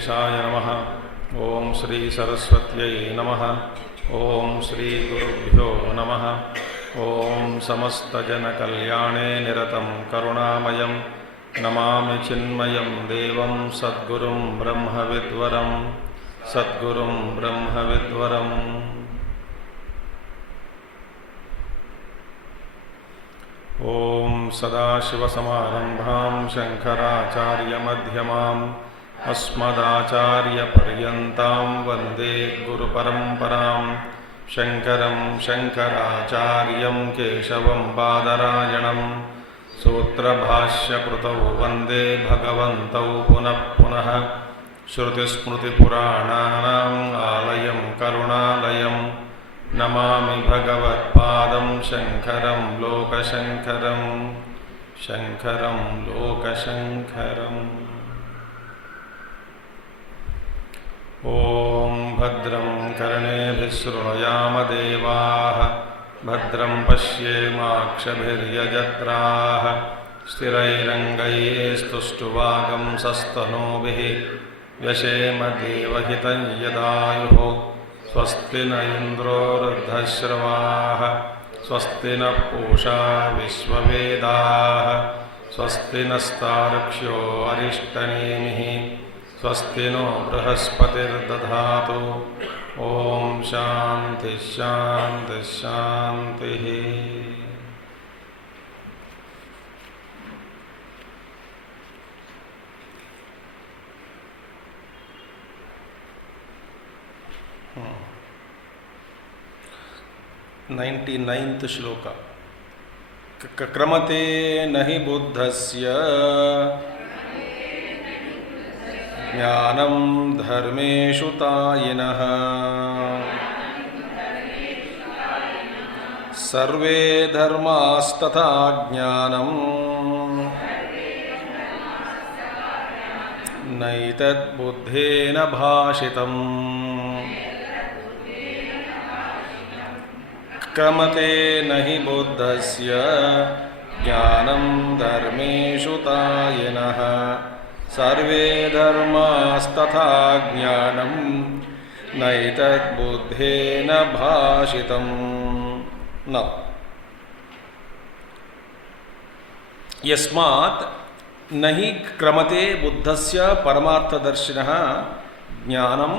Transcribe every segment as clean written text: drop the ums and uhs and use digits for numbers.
वेंकटेशाय नमः। ओं श्री सरस्वत्यै नमः। ओं श्री गुरुभ्यो नमः। ओं समस्तजनकल्याणे निरतं करुणामयं नमामि चिन्मयं देवं सद्गुरुं ब्रह्मविद्वरं सद्गुरुं ब्रह्मविद्वरम्। ओं सदाशिवसमारम्भां शङ्कराचार्यमध्यमाम् अस्मदाचार्यपर्यन्तां वन्दे गुरुपरम्परां। शङ्करं शङ्कराचार्यं केशवं बादरायणं सूत्रभाष्यकृतौ वन्दे भगवन्तौ पुनः पुनः। श्रुतिस्मृतिपुराणानाम् आलयं करुणालयं नमामि भगवत्पादं शङ्करं लोकशङ्करं शङ्करं लोकशङ्करम्। ॐ भद्रं कर्णेभिः शृणुयाम देवाः भद्रं पश्येमाक्षभिर्यजत्राः स्थिरैरङ्गैस्तुष्टुवागंसस्तनूभिः व्यशेम देवहितं यदायुः। स्वस्ति न इन्द्रो वृद्धश्रवाः स्वस्ति न पूषा विश्ववेदाः स्वस्ति नस्तार्क्ष्यो अरिष्टनेमिः स्वस्ति नो बृहस्पतिर्दधातु। ॐ शान्ति शान्ति शान्तिः। नाइन्टी श्लोक। क्रमते नहि बुद्धस्य ज्ञानं धर्मेषु तायिनः सर्वे धर्मास्तथा ज्ञानं नैतद्बुद्धेन भाषितम्। क्रमते नहि बुद्धस्य ज्ञानं धर्मेषु तायिनः सर्वे धर्मास्तथा ज्ञानं नैतद्बुद्धेन भाषितम्। न यस्मात् नहि क्रमते बुद्धस्य परमार्थदर्शिनः ज्ञानं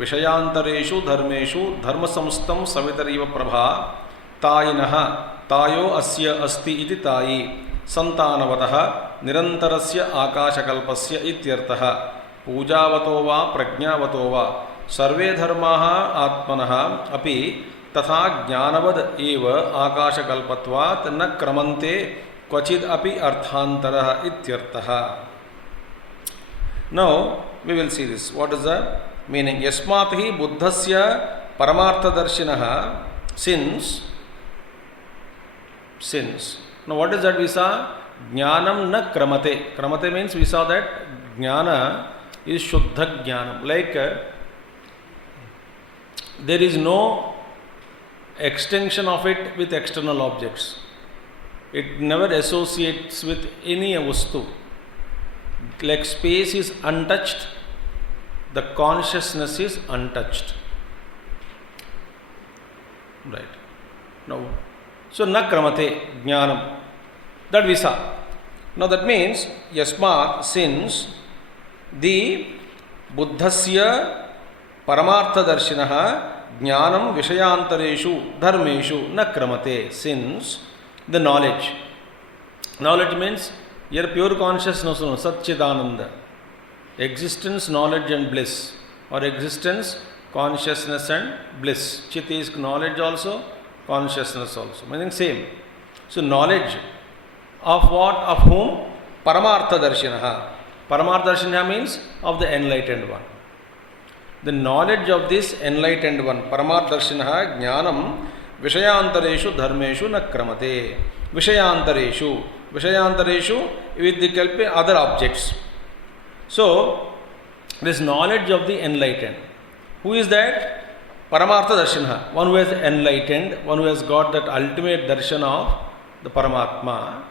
विषयांतरेषु धर्मेषु धर्मसंस्थं सवितरिव प्रभा तायिनः तायो अस्य अस्ति इति तायि संतानवतः निरन्तरस्य आकाशकल्पस्य इत्यर्थः। पूजावतो वा प्रज्ञावतो वा सर्वे धर्माः आत्मनः अपि तथा ज्ञानवद् एव आकाशकल्पत्वात् न क्रमन्ते क्वचिद् अपि अर्थान्तरः इत्यर्थः। Now we will see this. What is the meaning? Yasmat hi buddhasya paramarthadarshinaha since. Now what is that we saw? Jnanam na kramate. Kramate means we saw that jnana is shuddha jnanam. Like there is no extension of it with external objects. It never associates with any vastu. Like space is untouched, the consciousness is untouched. Right. Now, so na kramate jnanam. That we saw. Now that means yasmat, since the buddhasya paramarthadarshinaha jnanam vishayantareshu dharmeshu na kramate, since the knowledge means your pure consciousness, Satchidananda, existence, knowledge and bliss, or existence, consciousness and bliss. Chit is knowledge also, consciousness also, meaning same. So knowledge of what? Of whom? Paramarthadarshinaha. Paramarthadarshinaha means of the enlightened one. The knowledge of this enlightened one, Paramarthadarshinaha jnanam vishayantareshu dharmeshu na kramate. Vishayantareshu with the kalpe other objects. So this knowledge of the enlightened, who is that? Paramarthadarshinaha, one who has enlightened, one who has got that ultimate darshan of the Paramatma,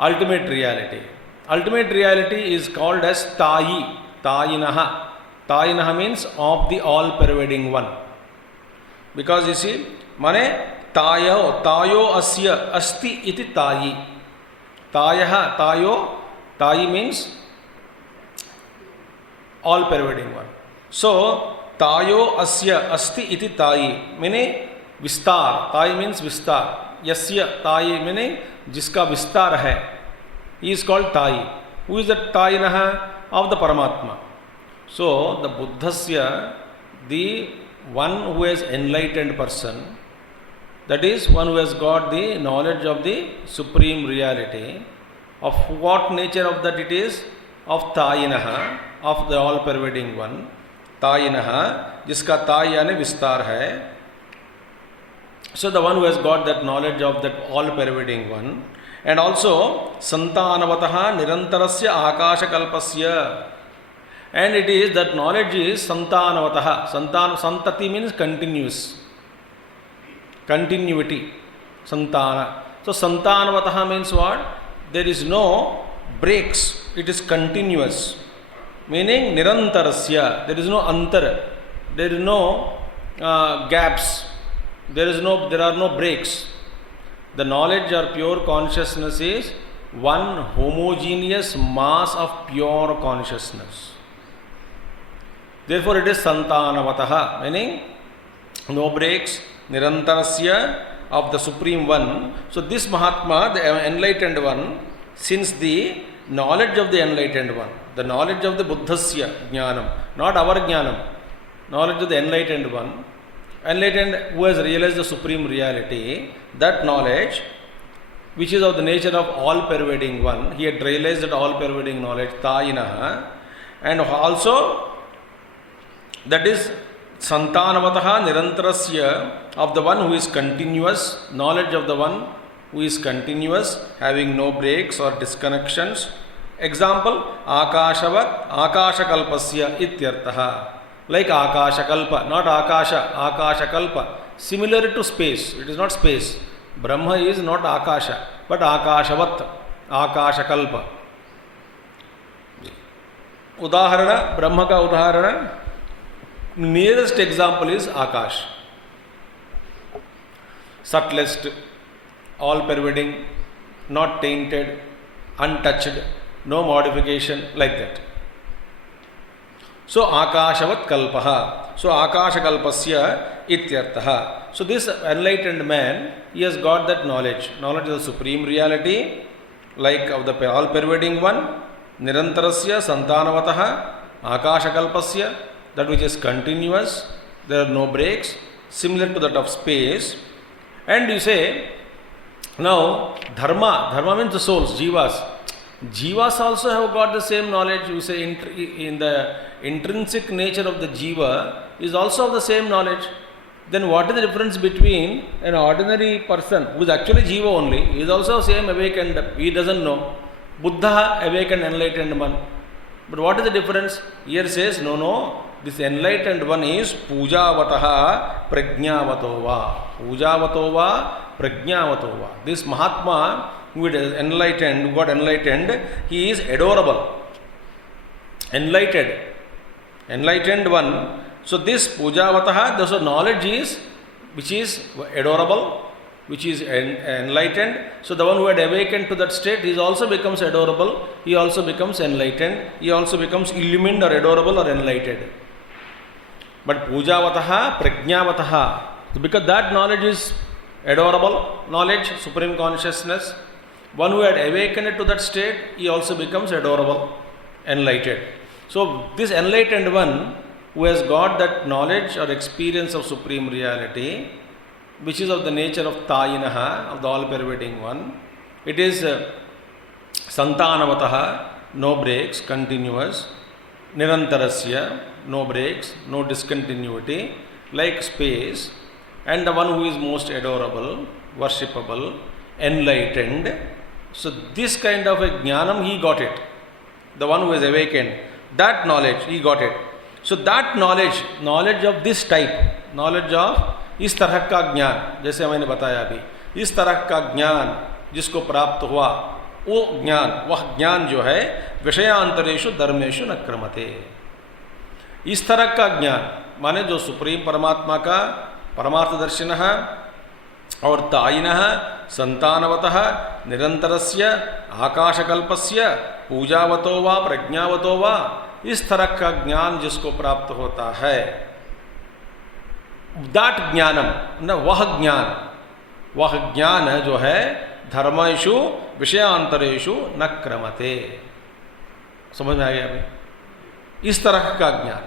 ultimate reality. Ultimate reality is called as Tayi. Tayinaha. Tayinaha means of the all pervading one. Because you see, mane tayo asya asti iti tayi. Tayaha, tayi means all pervading one. So tayo asya asti iti tayi meaning vistar. Tayi means vistar. Yasya tayi meaning jiska vistar hai. He is called tayi. Who is that tayinaha? Of the Paramatma. So the Buddhasya, the one who has enlightened person, that is one who has got the knowledge of the supreme reality. Of what nature of that it is? Of Tayinaha, of the all pervading one. Tayinaha, jiska tayi यानी विस्तार है. So the one who has got that knowledge of that all pervading one. And also Santanavataha Nirantarasya Akashakalpasya. And it is that knowledge is Santanavataha. Santati means continuous. Continuity. Santana. So Santanavataha means what? There is no breaks. It is continuous. Meaning Nirantarasya. There is no antar. There is no gaps. There are no breaks. The knowledge or pure consciousness is one homogeneous mass of pure consciousness. Therefore, it is Santanavataha, meaning no breaks, Nirantarasya of the Supreme One. So, this Mahatma, the enlightened one, since the knowledge of the enlightened one, the knowledge of the Buddhasya Jnanam, not our Jnanam, knowledge of the enlightened one, enlightened who has realized the supreme reality, that knowledge which is of the nature of all pervading one, he had realized that all pervading knowledge, Tayinaha, and also that is Santanavataha Nirantarasya of the one who is continuous, knowledge of the one who is continuous, having no breaks or disconnections. Example, Akashavat Akashakalpasya ityartaha. Like Akashakalpa, not Akasha, Akashakalpa. Similar to space, it is not space. Brahma is not Akasha, but Akashavat, Akashakalpa. Udaharana, Brahma ka udaharana, nearest example is Akash. Subtlest, all pervading, not tainted, untouched, no modification, like that. So Akashavat kalpaha. So Akashakalpasya ityartaha. So this enlightened man, he has got that knowledge of the supreme reality, like of the all pervading one, Nirantarasya Santanavataha Akashakalpasya, that which is continuous, there are no breaks, similar to that of space. And you say, now dharma means the souls, jivas. Jivas also have got the same knowledge. You say in the intrinsic nature of the jiva is also of the same knowledge. Then what is the difference between an ordinary person who is actually jiva only, he is also same awakened, he doesn't know. Buddha, awakened, enlightened one. But what is the difference? Here says, no, this enlightened one is Pujavataha Prajnavatova. Pujavatowa Prajnavatova. This Mahatma who got enlightened, he is adorable. Enlightened one. So this Pujavataha, the knowledge is, which is adorable, which is enlightened. So the one who had awakened to that state, he also becomes adorable, he also becomes enlightened, he also becomes illumined or adorable or enlightened. But Pujavataha, Prajnavataha, because that knowledge is adorable knowledge, supreme consciousness. One who had awakened to that state, he also becomes adorable, enlightened. So this enlightened one who has got that knowledge or experience of supreme reality, which is of the nature of Tayinaha, of the all-pervading one, it is Santanavataha, no breaks, continuous, Nirantarasya, no breaks, no discontinuity, like space, and the one who is most adorable, worshipable, enlightened. So this kind of a jnanam, he got it. The one who is awakened, that knowledge, he got it. So that knowledge of this type, knowledge of इस तरह का ज्ञान, जैसे मैंने बताया अभी, इस तरह का ज्ञान जिसको प्राप्त हुआ, वो ज्ञान, वह ज्ञान जो है विषयांतरेषु धर्मेषु न क्रमते। इस तरह का ज्ञान माने जो सुप्रीम परमात्मा का परमार्थदर्शिनः और तायिनः संतानवतः निरंतरस्य आकाशकल्पस्य पूजावतो वा प्रज्ञावतो वा, इस तरह का ज्ञान जिसको प्राप्त होता है, दैट ज्ञानम न वह ज्ञान जो है धर्मेषु विषयांतरेषु न क्रमते। समझ में आ गया अभी? इस तरह का ज्ञान,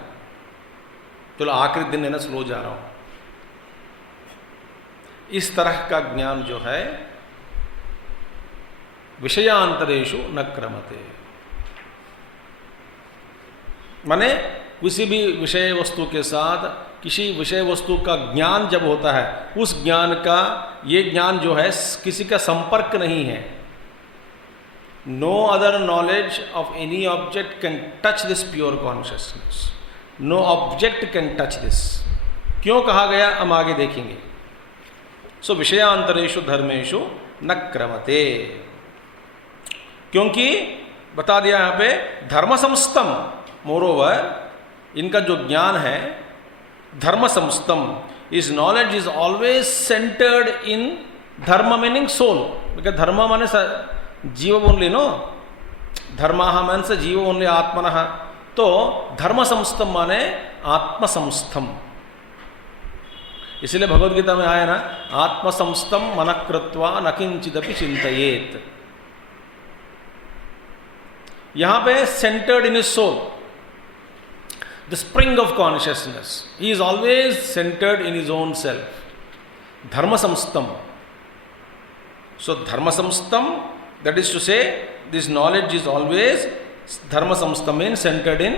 चलो आखिरी दिन है ना, स्लो जा रहा हूं। इस तरह का ज्ञान जो है विषयांतरेषु न क्रमते, माने किसी भी विषय वस्तु के साथ किसी विषय वस्तु का ज्ञान जब होता है, उस ज्ञान का, ये ज्ञान जो है किसी का संपर्क नहीं है। No other knowledge of any object can touch this pure consciousness, no object can touch this. क्यों कहा गया हम आगे देखेंगे। सो विषयांतरेषु धर्मेषु न क्रमते, क्योंकि बता दिया यहां पे धर्म समस्तम, मोरोवर इनका जो ज्ञान है धर्म समस्तम, इस नॉलेज इज ऑलवेज सेंटर्ड इन धर्म मीनिंग सोल, बिकॉज धर्म माने जीव ओनली, नो धर्माः मीन्स जीव ओनली आत्मनः, तो धर्म समस्तम माने आत्म समस्तम। इसलिए भगवद गीता में आया ना, आत्म समस्तम मनः कृत्वा न किंचिदपि चिंतयेत। यहां पे centred in his soul, the spring of consciousness, he is always centered in his own self. Dharma samstam. So dharma samstam, that is to say, this knowledge is always dharma samstam, means centered in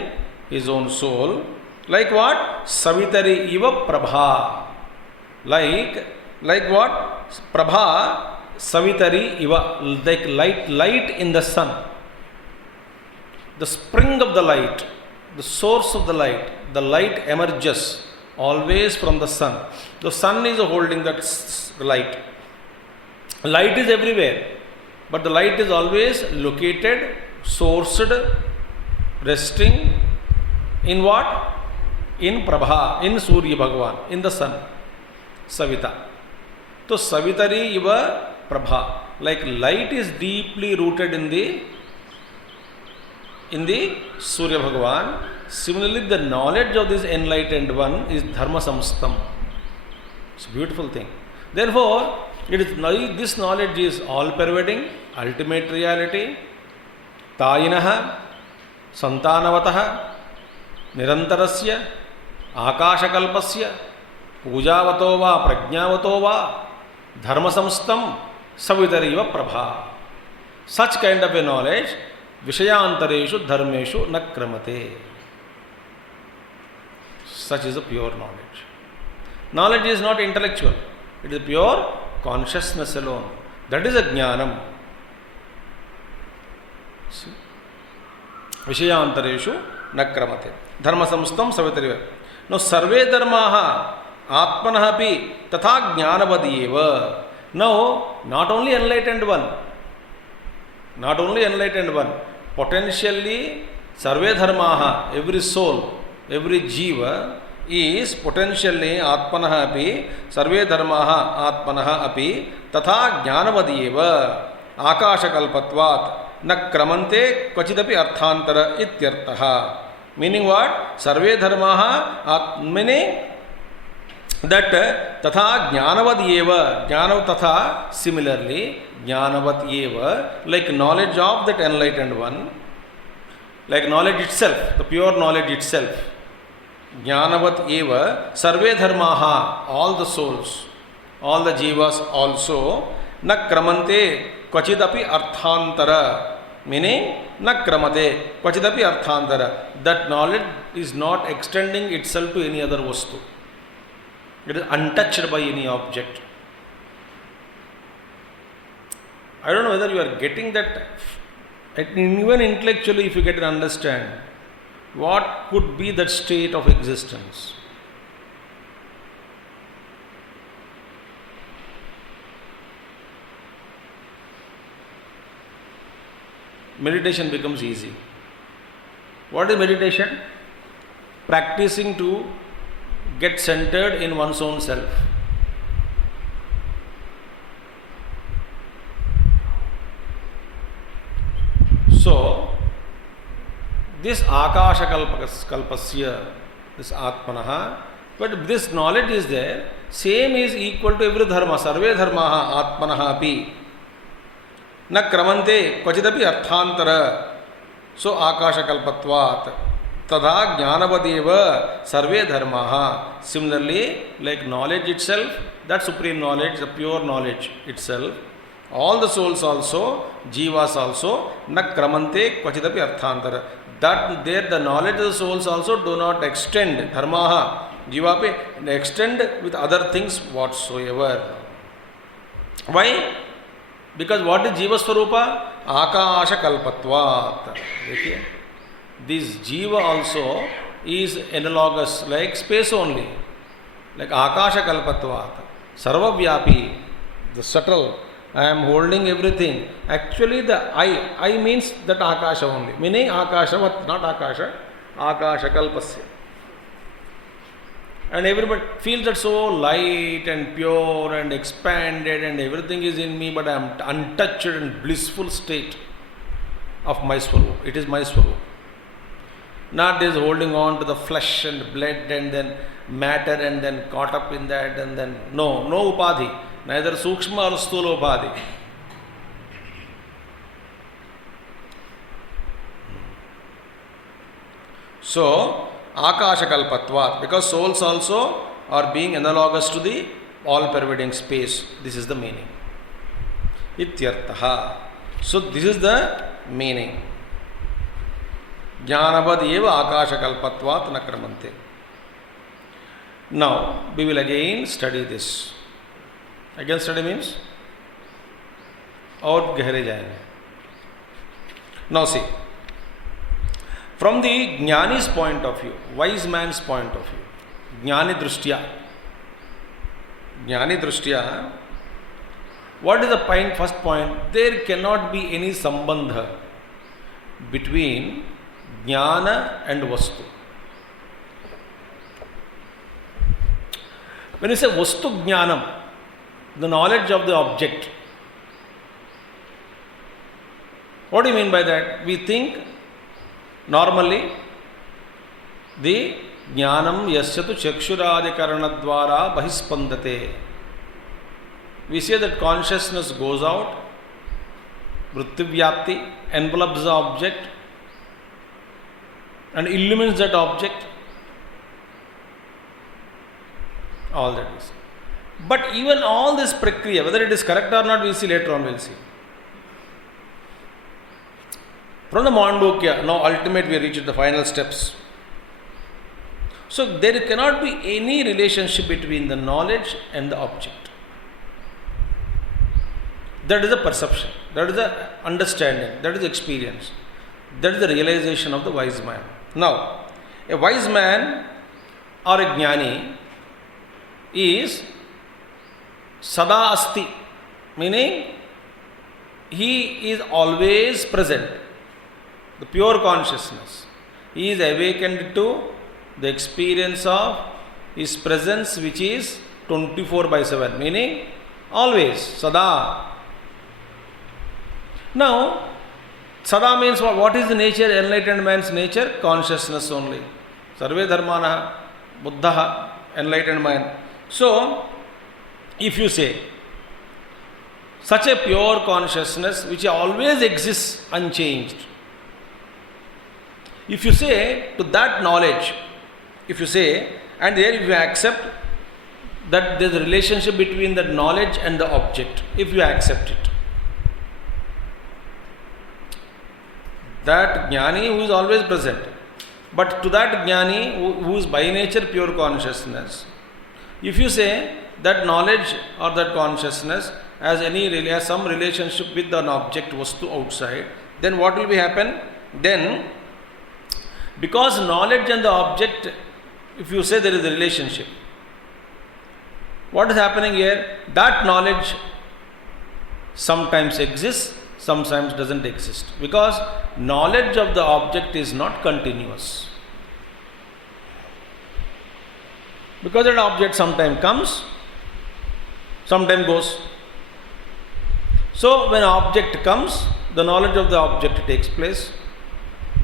his own soul. Like what? Savitari iva prabha. Like what? Prabha, savitari iva, like light in the sun. The spring of the light, the source of the light emerges always from the sun. The sun is holding that light. Light is everywhere, but the light is always located, sourced, resting in what? In Prabha, in Surya Bhagavan, in the sun, Savita. So Savitari iva Prabha, like light is deeply rooted in the Surya Bhagavan. Similarly, the knowledge of this enlightened one is dharma samstam. It's a beautiful thing. Therefore, this knowledge is all pervading, ultimate reality. Tayinah, santanavataha, nirantarasya, akashakalpasya, pujavato va, prajnavato va, dharma samstam, savitariva prabha. Such kind of a knowledge विषयांतरेषु धर्मेषु न क्रमते. Such is a pure knowledge. Knowledge is not intellectual, it is pure consciousness alone. That is a jnanam. विषयांतरेषु न क्रमते. धर्म समस्तं सवितरिव. No सर्वे धर्माः आत्मनः अपि तथा ज्ञानवदेव. Now, not only enlightened one, potentially sarve dharmaha, every soul, every jiva is potentially atmanah api, sarve dharmaha atmanah api, tatha jnanavadiyeva akashakalpatvat na kramante kvachidapi arthantara ityartha. Meaning what? Sarve dharmaha, meaning that tatha jnanavadiyeva, jnanav tatha, similarly jnanavat eva, like knowledge of that enlightened one, like knowledge itself, the pure knowledge itself. Jnanavat eva, sarve dharmaha, all the souls, all the jivas also, na kramante kvachidapi arthantara, meaning na kramate kvachidapi arthantara. That knowledge is not extending itself to any other vastu. It is untouched by any object. I don't know whether you are getting that. Even intellectually, if you get to understand what could be that state of existence. meditation becomes easy. What is meditation? Practicing to get centered in one's own self. So, this Akasha Kalpasya, this Atmanaha, but this knowledge is there, same is equal to every dharma, sarve dharmaha Atmanaha api. Na kramante kvachidapi arthantara. So, Akasha Kalpatvat. Tadha jnanavadeva sarve dharmaha. Similarly, like knowledge itself, that supreme knowledge, the pure knowledge itself, all the souls also, jivas also, na kramante kvachidapi arthantara. That there the knowledge of the souls also do not extend, dharmaha, jivape, extend with other things whatsoever. Why? Because what is jiva swarupa? Akasha kalpatvat. This jiva also is analogous like space only, like Akasha kalpatvat. Sarvavyapi, the subtle, I am holding everything. Actually the I means that Akasha only, meaning Akasha, what? Not Akasha, Akasha kalpasya. And everybody feels that so light and pure and expanded and everything is in me, but I am untouched and blissful state of my swarup. It is my swarup. Not this holding on to the flesh and blood and then matter and then caught up in that and then no upadhi, neither sukshma or sthula upadhi. So, Akasha Kalpatvat, because souls also are being analogous to the all-pervading space. This is the meaning. Ityartaha. So, this is the meaning. Jnanavad eva Akasha Kalpatvat nakramante. Now, we will again study this. Again study means? और गहरे जाएंगे. Now see. From the Jnani's point of view, wise man's point of view, Jnani Drishtya, what is the first point? There cannot be any sambandha between Jnana and Vastu. When you say Vastu Jnanam, the knowledge of the object, what do you mean by that? We think normally, the jnanam yasyatu chakshuradikarana bahispandate. We say that consciousness goes out, vrittivyapti, envelopes the object and illumines that object. All that is. But even all this prakriya, whether it is correct or not, we will see later on, we will see. From the Mandukya, now ultimate we reach the final steps. So there cannot be any relationship between the knowledge and the object. That is the perception, that is the understanding, that is the experience, that is the realization of the wise man. Now, a wise man or a jnani is sada asti, meaning he is always present. The pure consciousness. He is awakened to the experience of his presence, which is 24/7, meaning always, sada. Now, sada means what? What is the nature, enlightened man's nature? Consciousness only. Sarve dharmana, buddha, enlightened man. So, if you say, such a pure consciousness which always exists unchanged, if you say to that knowledge, if you say, and there if you accept that there is a relationship between the knowledge and the object, if you accept it, that jnani who is always present, but to that jnani who is by nature pure consciousness, if you say that knowledge or that consciousness has some relationship with an object vastu outside, then what will be happen? Then, because knowledge and the object, if you say there is a relationship, what is happening here? That knowledge sometimes exists, sometimes doesn't exist, because knowledge of the object is not continuous. Because that object sometime comes, sometime goes. So when object comes, the knowledge of the object takes place.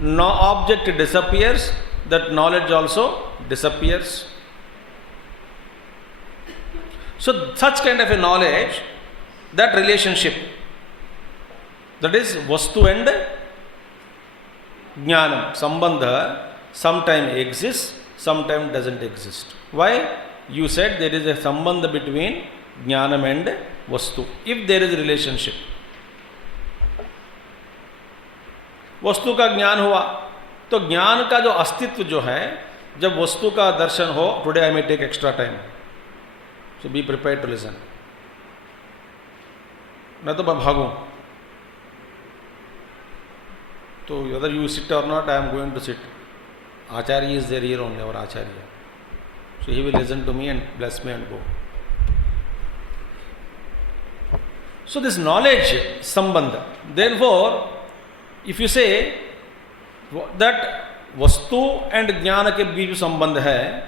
No object disappears, that knowledge also disappears. So such kind of a knowledge, that relationship, that is vastu and jnanam, sambandha, sometime exists, sometime doesn't exist. Why? You said there is a sambandha between jnanam and vastu. If there is a relationship, वस्तु का ज्ञान हुआ, तो ज्ञान का जो अस्तित्व जो है, जब वस्तु का दर्शन हो, today I may take extra time, so be prepared to listen. मैं तो भागूं, तो whether you sit or not, I am going to sit. Acharya is there here only, our Acharya. So he will listen to me and bless me and go. So this knowledge, sambandha. Therefore, if you say that vastu and jnana ke beech sambandh hai,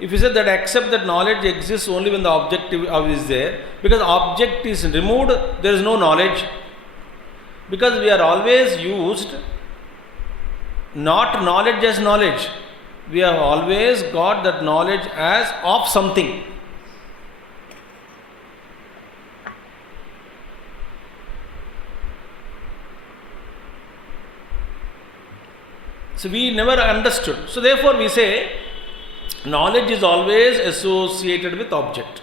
if you say that accept that knowledge exists only when the object is there, because object is removed, there is no knowledge. Because we are always used not knowledge as knowledge. We have always got that knowledge as of something. So we never understood. So therefore we say knowledge is always associated with object.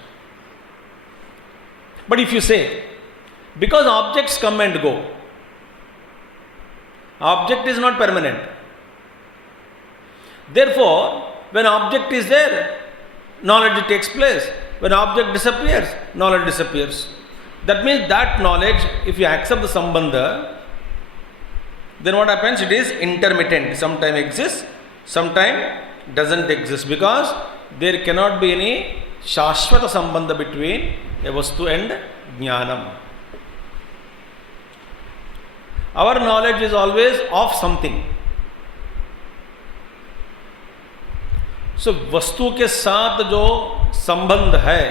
But if you say, because objects come and go, object is not permanent. Therefore, when object is there, knowledge takes place. When object disappears, knowledge disappears. That means that knowledge, if you accept the sambandha, then what happens? It is intermittent. Sometime exists, sometime doesn't exist, because there cannot be any shashvata sambandha between a vastu and jnanam. Our knowledge is always of something. So वस्तु के साथ जो संबंध है,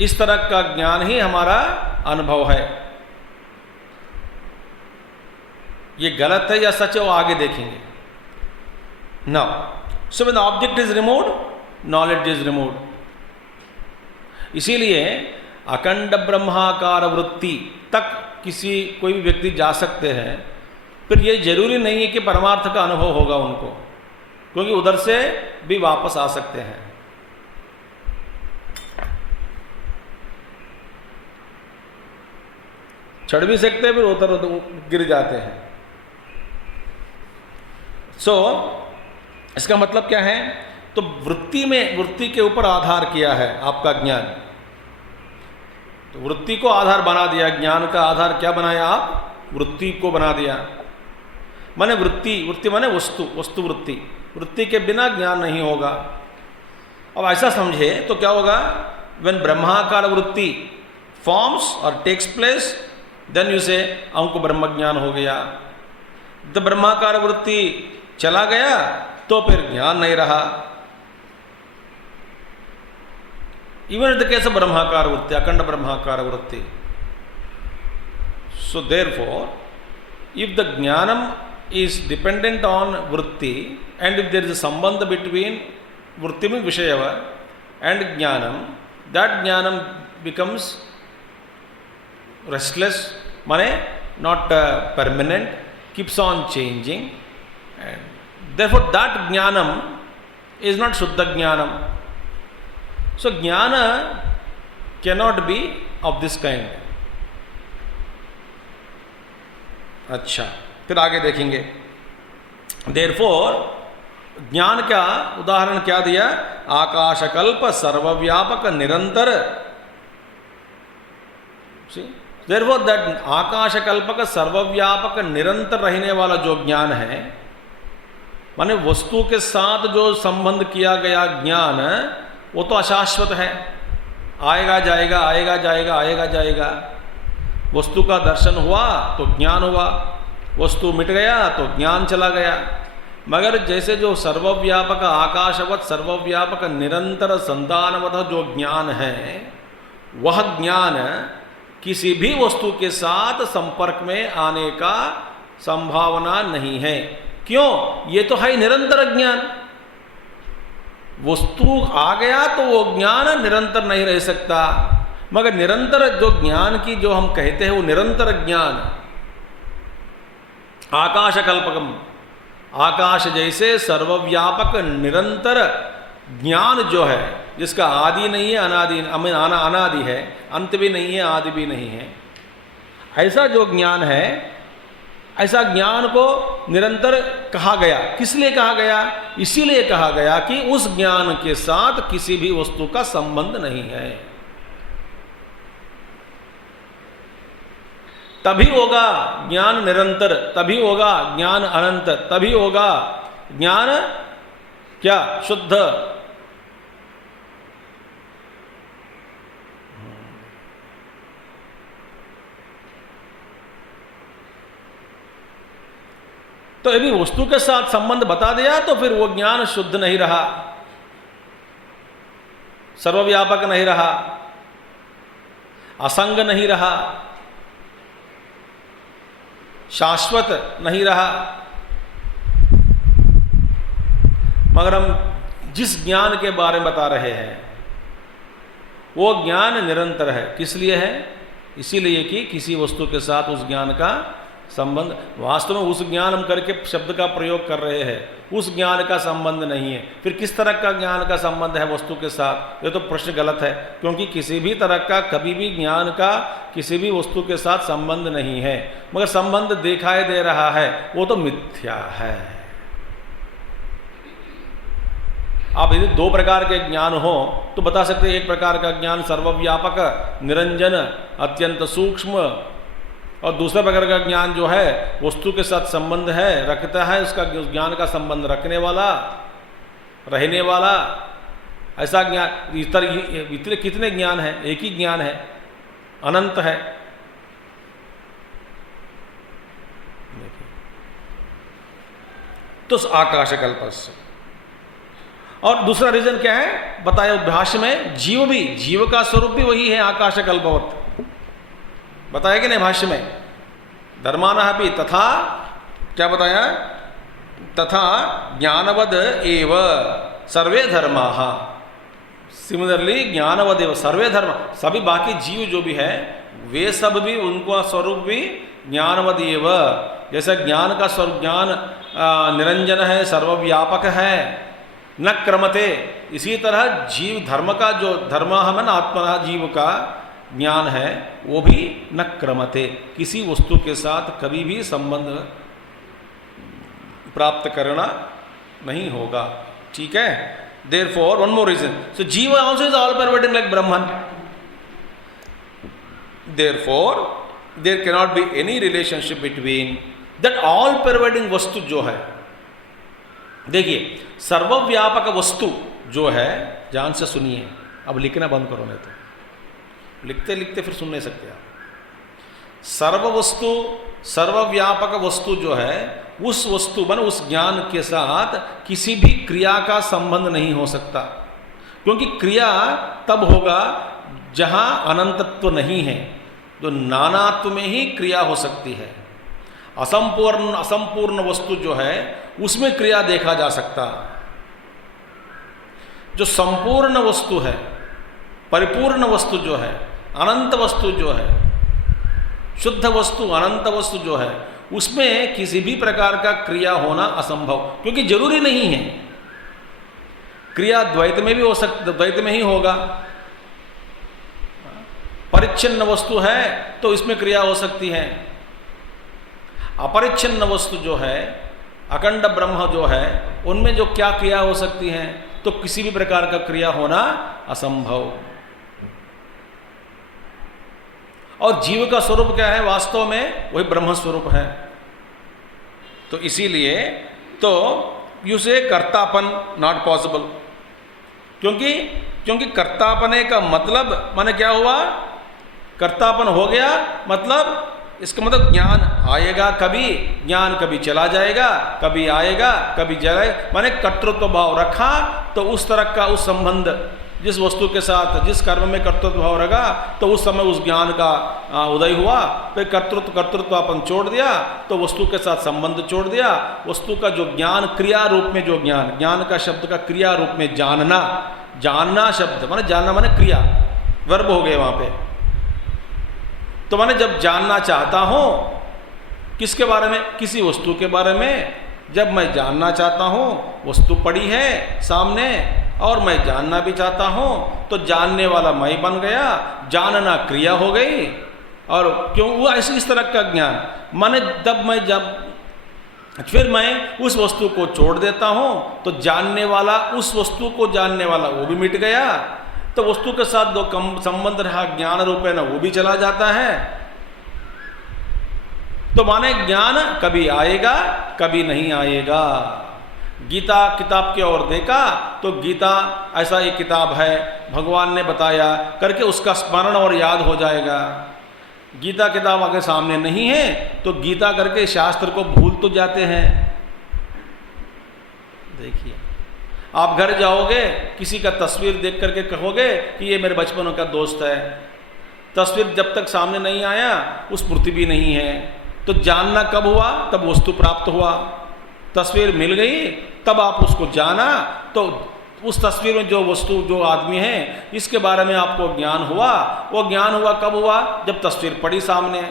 इस तरह का ज्ञान ही हमारा अनुभव है. ये गलत है या सच है, वो आगे देखेंगे. Now, so when the object is removed, knowledge is removed. इसीलिए अखंड ब्रह्माकार वृत्ति तक कोई भी व्यक्ति जा सकते हैं. फिर ये जरूरी नहीं है कि परमार्थ का अनुभव होगा उनको, क्योंकि उधर से भी वापस आ सकते हैं. चढ़ भी सकते हैं, फिर उधर गिर जाते हैं. सो इसका मतलब क्या है? तो वृत्ति के ऊपर आधार किया है आपका ज्ञान. तो वृत्ति को आधार बना दिया, ज्ञान का आधार क्या बनाया आप? वृत्ति को बना दिया. माने वृत्ति माने वस्तु वृत्ति के बिना ज्ञान नहीं होगा. अब ऐसा समझे तो क्या होगा? व्हेन ब्रह्माकार वृत्ति फॉर्म्स और टेक्स प्लेस, देन यू से हमको ब्रह्म ज्ञान हो गया. तो ब्रह्माकार वृत्ति चला गया तो फिर ज्ञान नहीं रहा. Even in the case of Brahmakara Vritti, Akhanda Brahmakara Vritti. So therefore, if the Jnanam is dependent on Vritti, and if there is a sambandha between Vritti means Vishayava and Jnanam, that Jnanam becomes restless, not permanent, keeps on changing, and therefore that Jnanam is not Shuddha Jnanam. So jnana cannot be of this kind. अच्छा, फिर आगे देखेंगे. Therefore, ज्ञान का उदाहरण क्या दिया? आकाशकल्प सर्वव्यापक निरंतर. See? Therefore, that आकाशकल्पक सर्वव्यापक निरंतर रहने वाला जो ज्ञान है, माने वस्तु के साथ जो संबंध किया गया ज्ञान, वो तो अशाश्वत है. आएगा जाएगा, आएगा जाएगा, आएगा जाएगा. वस्तु का दर्शन हुआ तो ज्ञान हुआ, वस्तु मिट गया तो ज्ञान चला गया। मगर जैसे जो सर्वव्यापक आकाशवत सर्वव्यापक निरंतर संतानवत जो ज्ञान है, वह ज्ञान किसी भी वस्तु के साथ संपर्क में आने का संभावना नहीं है। क्यों? ये तो है निरंतर ज्ञान। वस्तु आ गया तो वो ज्ञान निरंतर नहीं रह सकता। मगर निरंतर जो ज्ञान की जो हम कहते हैं वो निरंतर ज्ञान, आकाशकल्पकम, आकाश जैसे सर्वव्यापक निरंतर ज्ञान जो है, जिसका आदि नहीं है अनादि है, अंत भी नहीं है आदि भी नहीं है, ऐसा जो ज्ञान है, ऐसा ज्ञान को निरंतर कहा गया। किस लिए कहा गया? इसीलिए कहा गया कि उस ज्ञान के साथ किसी भी वस्तु का संबंध नहीं है। तभी होगा ज्ञान निरंतर, तभी होगा ज्ञान अनंत, तभी होगा ज्ञान क्या? शुद्ध। तो यदि वस्तु के साथ संबंध बता दिया तो फिर वो ज्ञान शुद्ध नहीं रहा, सर्वव्यापक नहीं रहा, असंग नहीं रहा, शाश्वत नहीं रहा। मगर हम जिस ज्ञान के बारे में बता रहे हैं वो ज्ञान निरंतर है। किस लिए है? इसीलिए कि किसी वस्तु के साथ उस ज्ञान का संबंध, वास्तव में उस ज्ञान हम करके शब्द का प्रयोग कर रहे हैं, उस ज्ञान का संबंध नहीं है। फिर किस तरह का ज्ञान का संबंध है वस्तु के साथ? ये तो प्रश्न गलत है, क्योंकि किसी भी तरह का कभी भी ज्ञान का किसी भी वस्तु के साथ संबंध नहीं है। मगर संबंध दिखाई दे रहा है, वो तो मिथ्या है। आप यदि दो प्रकार के ज्ञान हो तो बता सकते हैं, एक प्रकार का ज्ञान सर्वव्यापक निरंजन अत्यंत सूक्ष्म, और दूसरा प्रकार का ज्ञान जो है वस्तु के साथ संबंध है, रखता है, उसका ज्ञान का संबंध रखने वाला, रहने वाला, ऐसा ज्ञान। इतने कितने ज्ञान है? एक ही ज्ञान है, अनंत है। तो आकाशकल्पस्य। और दूसरा रीजन क्या है बताया भाष्य में? जीव भी, जीव का स्वरूप भी वही है आकाशकल्पवत, बताया कि नहीं भाष्य में? धर्मानः अपि तथा, क्या बताया? तथा ज्ञानवद एव सर्वे धर्माः। सिमिलरली ज्ञानवद एव सर्वे धर्म, सभी बाकी जीव जो भी है वे सब भी, उनका स्वरूप भी ज्ञानवद एव। जैसे ज्ञान का स्वरूप, ज्ञान निरंजन है, सर्वव्यापक है, न क्रमते, इसी तरह जीव धर्म का जो धर्म है ना, आत्मा जीव का ज्ञान है वो भी न क्रमते, किसी वस्तु के साथ कभी भी संबंध प्राप्त करना नहीं होगा। ठीक है? Therefore, one more reason. So, Jiva also is all pervading like Brahman. Therefore, there cannot be any relationship between that all pervading वस्तु जो है। देखिए, सर्वव्यापक वस्तु जो है, ध्यान से सुनिए, अब लिखना बंद करो, नहीं तो लिखते लिखते फिर सुन नहीं सकते आप। सर्व वस्तु, सर्वव्यापक वस्तु जो है, उस वस्तु बन उस ज्ञान के साथ किसी भी क्रिया का संबंध नहीं हो सकता, क्योंकि क्रिया तब होगा जहां अनंतत्व नहीं है। तो नानात्व में ही क्रिया हो सकती है। असंपूर्ण वस्तु जो है उसमें क्रिया देखा जा सकता। जो संपूर्ण वस्तु है, परिपूर्ण वस्तु जो है, अनंत वस्तु जो है, शुद्ध वस्तु, अनंत वस्तु जो है, उसमें किसी भी प्रकार का क्रिया होना असंभव, क्योंकि जरूरी नहीं है। क्रिया द्वैत में भी हो सकता, द्वैत में ही होगा। परिच्छिन्न वस्तु है तो इसमें क्रिया हो सकती है। अपरिच्छिन्न वस्तु जो है, अखंड ब्रह्म जो है, उनमें जो क्या क्रिया हो सकती है? तो किसी भी प्रकार का क्रिया होना असंभव। और जीव का स्वरूप क्या है? वास्तव में वही ब्रह्म स्वरूप है। तो इसीलिए तो यू से कर्तापन नॉट पॉसिबल, क्योंकि कर्तापने का मतलब माने क्या हुआ? कर्तापन हो गया मतलब इसका मतलब ज्ञान आएगा कभी, ज्ञान कभी चला जाएगा, कभी आएगा कभी जाएगा, माने कर्तृत्व भाव रखा तो उस तरह का उस संबंध जिस वस्तु के साथ जिस कर्म में कर्तृत्व भाव रखा तो उस समय उस ज्ञान का उदय हुआ। फिर कर्तृत्व अपन छोड़ दिया तो वस्तु के साथ संबंध छोड़ दिया। वस्तु का जो ज्ञान क्रिया रूप में जो ज्ञान का शब्द का क्रिया रूप में जानना शब्द माने जानना माने क्रिया, वर्ब हो गए वहां पे। तो मैंने जब जानना चाहता हूं किसके बारे में, किसी वस्तु के बारे में, जब मैं जानना चाहता हूं वस्तु पड़ी है सामने और मैं जानना भी चाहता हूं तो जानने वाला मैं बन गया, जानना क्रिया हो गई। और क्यों हुआ इस तरह का ज्ञान, माने जब फिर मैं उस वस्तु को छोड़ देता हूं तो जानने वाला, उस वस्तु को जानने वाला वो भी मिट गया, तो वस्तु के साथ जो संबंध रहा ज्ञान रूप है ना वो भी चला जाता है। तो माने ज्ञान कभी आएगा कभी नहीं आएगा। गीता किताब की ओर देखा तो गीता ऐसा एक किताब है, भगवान ने बताया करके उसका स्मरण और याद हो जाएगा। गीता किताब अगर सामने नहीं है तो गीता करके शास्त्र को भूल तो जाते हैं। देखिए आप घर जाओगे किसी का तस्वीर देख करके कहोगे कि ये मेरे बचपन का दोस्त है, तस्वीर जब तक सामने नहीं आया उस पृथ्वी नहीं है। तो जानना कब हुआ, तब वस्तु प्राप्त हुआ, तस्वीर मिल गई तब आप उसको जाना, तो उस तस्वीर में जो वस्तु जो आदमी है इसके बारे में आपको ज्ञान हुआ। वो ज्ञान हुआ कब हुआ, जब तस्वीर पड़ी सामने।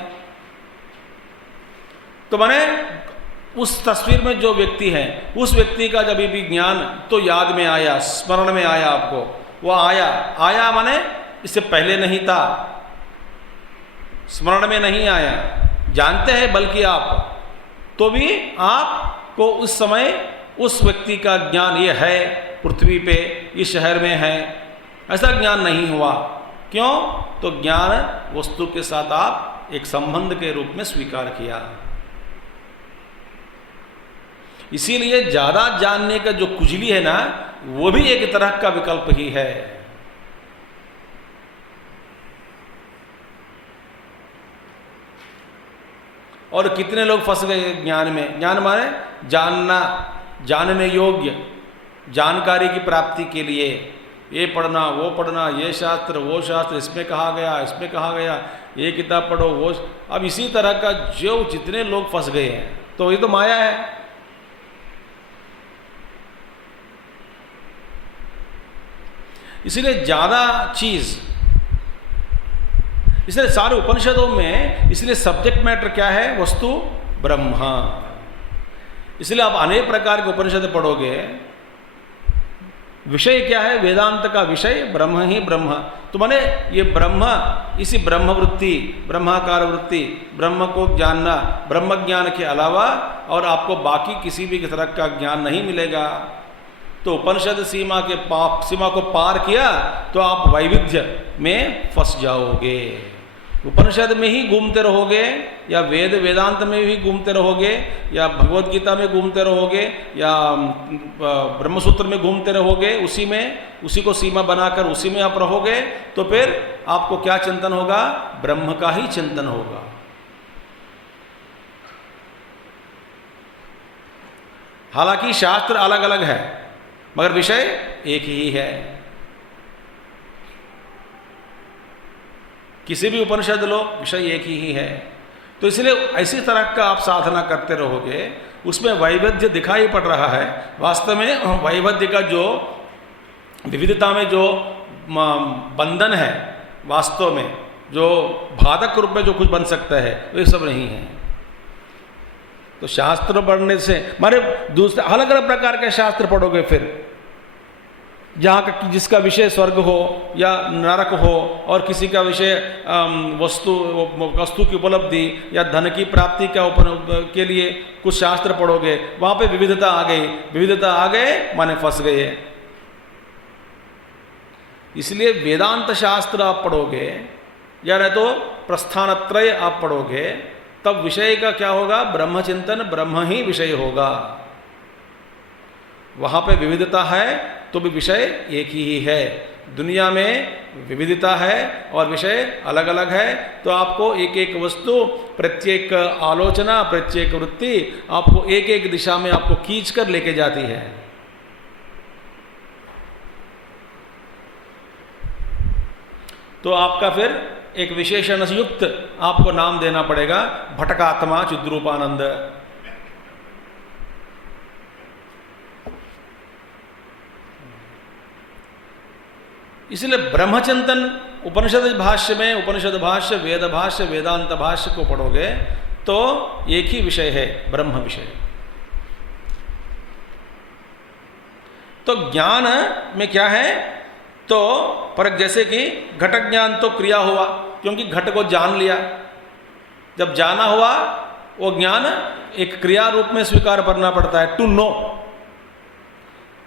तो माने उस तस्वीर में जो व्यक्ति है उस व्यक्ति का जब भी ज्ञान तो याद में आया, स्मरण में आया, आपको वो आया माने इससे पहले नहीं था, स्मरण में नहीं आया, जानते हैं बल्कि आप तो भी आपको उस समय उस व्यक्ति का ज्ञान ये है, पृथ्वी पे इस शहर में है, ऐसा ज्ञान नहीं हुआ। क्यों, तो ज्ञान वस्तु के साथ आप एक संबंध के रूप में स्वीकार किया। इसीलिए ज्यादा जानने का जो कुचली है ना वो भी एक तरह का विकल्प ही है। और कितने लोग फंस गए ज्ञान में। ज्ञान माने जानना, जानने योग्य जानकारी की प्राप्ति के लिए ये पढ़ना वो पढ़ना, ये शास्त्र वो शास्त्र, इसमें कहा गया इसमें कहा गया, ये किताब पढ़ो वो। अब इसी तरह का जो जितने लोग फंस गए हैं तो ये तो माया है। इसलिए ज्यादा चीज, इसलिए सारे उपनिषदों में इसलिए सब्जेक्ट मैटर क्या है, वस्तु ब्रह्मा। इसलिए आप अनेक प्रकार के उपनिषद पढ़ोगे, विषय क्या है, वेदांत का विषय ब्रह्म ही ब्रह्म। तो माने ये ब्रह्म, इसी ब्रह्म वृत्ति, ब्रह्माकार वृत्ति, ब्रह्म को जानना, ब्रह्म ज्ञान के अलावा और आपको बाकी किसी भी तरह का ज्ञान नहीं मिलेगा। तो उपनिषद सीमा को पार किया तो आप वैविध्य में फंस जाओगे। उपनिषद में ही घूमते रहोगे या वेदांत में भी घूमते रहोगे या भगवद गीता में घूमते रहोगे या ब्रह्मसूत्र में घूमते रहोगे, उसी को सीमा बनाकर उसी में आप रहोगे, तो फिर आपको क्या चिंतन होगा, ब्रह्म का ही चिंतन होगा। हालांकि शास्त्र अलग अलग है मगर विषय एक ही है। किसी भी उपनिषद लो विषय एक ही है। तो इसलिए ऐसी तरह का आप साधना करते रहोगे, उसमें वैविध्य दिखाई पड़ रहा है। वास्तव में वैविध्य का जो विविधता में जो बंधन है, वास्तव में जो बाधक रूप में जो कुछ बन सकता है वो सब नहीं है। तो शास्त्र पढ़ने से मारे दूसरे अलग अलग प्रकार के शास्त्र पढ़ोगे, फिर जहाँ का जिसका विषय स्वर्ग हो या नरक हो, और किसी का विषय वस्तु की उपलब्धि या धन की प्राप्ति के लिए कुछ शास्त्र पढ़ोगे, वहाँ पे विविधता आ गए माने फंस गए। इसलिए वेदांत शास्त्र आप पढ़ोगे या नहीं तो प्रस्थानत्रय आप पढ़ोगे, तब विषय का क्या होगा, ब्रह्म चिंतन, ब्रह्म ही विषय होगा। वहाँ पे विविधता है तो भी विषय एक ही है। दुनिया में विविधता है और विषय अलग अलग है, तो आपको एक एक वस्तु, प्रत्येक आलोचना, प्रत्येक वृत्ति आपको एक एक दिशा में आपको खींच कर लेके जाती है। तो आपका फिर एक विशेषण युक्त आपको नाम देना पड़ेगा, भटकात्मा चिद्रूपानंद। इसलिए ब्रह्मचिंतन उपनिषद भाष्य में, उपनिषद भाष्य, वेद भाष्य, वेदांत भाष्य को पढ़ोगे तो एक ही विषय है, ब्रह्म विषय। तो ज्ञान में क्या है, तो पर जैसे कि घटक ज्ञान तो क्रिया हुआ, क्योंकि घट को जान लिया, जब जाना हुआ वो ज्ञान एक क्रिया रूप में स्वीकार करना पड़ता है, टू नो।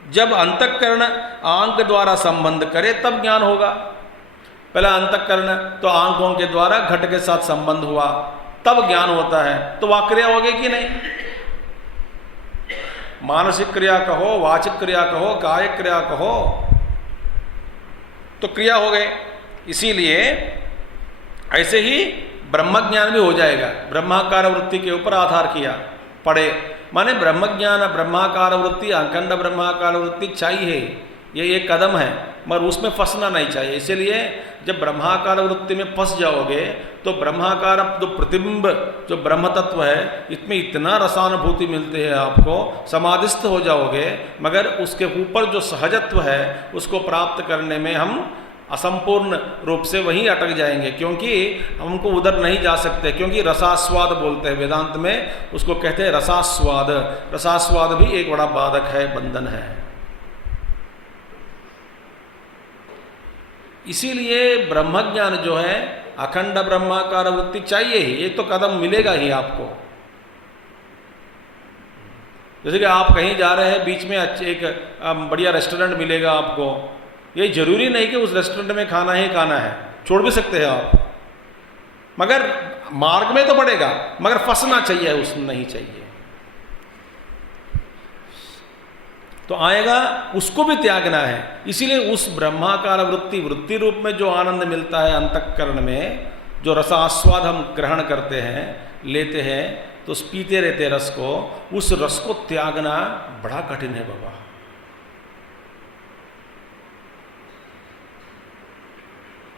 जब अंतःकरण आंख द्वारा संबंध करे तब ज्ञान होगा। पहला अंतःकरण तो आंखों के द्वारा घट के साथ संबंध हुआ, तब ज्ञान होता है, तो वह क्रिया होगी कि नहीं? मानसिक क्रिया कहो, वाचिक क्रिया कहो, कायिक क्रिया कहो, तो क्रिया हो गए। इसीलिए ऐसे ही ब्रह्म ज्ञान भी हो जाएगा। ब्रह्माकार वृत्ति के ऊपर आधार किया पढ़े, माने ब्रह्म ज्ञान, ब्रह्माकार वृत्ति, अखंड ब्रह्माकार वृत्ति चाहिए, ये एक कदम है, मगर उसमें फंसना नहीं चाहिए। इसीलिए जब ब्रह्माकार वृत्ति में फंस जाओगे तो ब्रह्माकार जो प्रतिबिंब, जो ब्रह्म तत्व है, इसमें इतना रसानुभूति मिलती है आपको, समाधिस्थ हो जाओगे, मगर उसके ऊपर जो सहजत्व है उसको प्राप्त करने में हम असंपूर्ण रूप से वहीं अटक जाएंगे, क्योंकि हमको उधर नहीं जा सकते, क्योंकि रसास्वाद बोलते हैं वेदांत में, उसको कहते हैं रसास्वाद। रसास्वाद भी एक बड़ा बाधक है, बंधन है। इसीलिए ब्रह्मज्ञान जो है, अखंड ब्रह्माकार वृत्ति चाहिए ही, एक तो कदम मिलेगा ही आपको। जैसे कि आप कहीं जा रहे हैं, बीच में एक बढ़िया रेस्टोरेंट मिलेगा आपको, ये जरूरी नहीं कि उस रेस्टोरेंट में खाना ही खाना है, छोड़ भी सकते हैं आप, मगर मार्ग में तो पड़ेगा, मगर फंसना चाहिए, उसमें नहीं चाहिए। तो आएगा, उसको भी त्यागना है। इसीलिए उस ब्रह्माकार वृत्ति, वृत्ति रूप में जो आनंद मिलता है अंतःकरण में, जो रसास्वाद हम ग्रहण करते हैं, लेते हैं, तो पीते रहते हैं रस को, उस रस को त्यागना बड़ा कठिन है बाबा।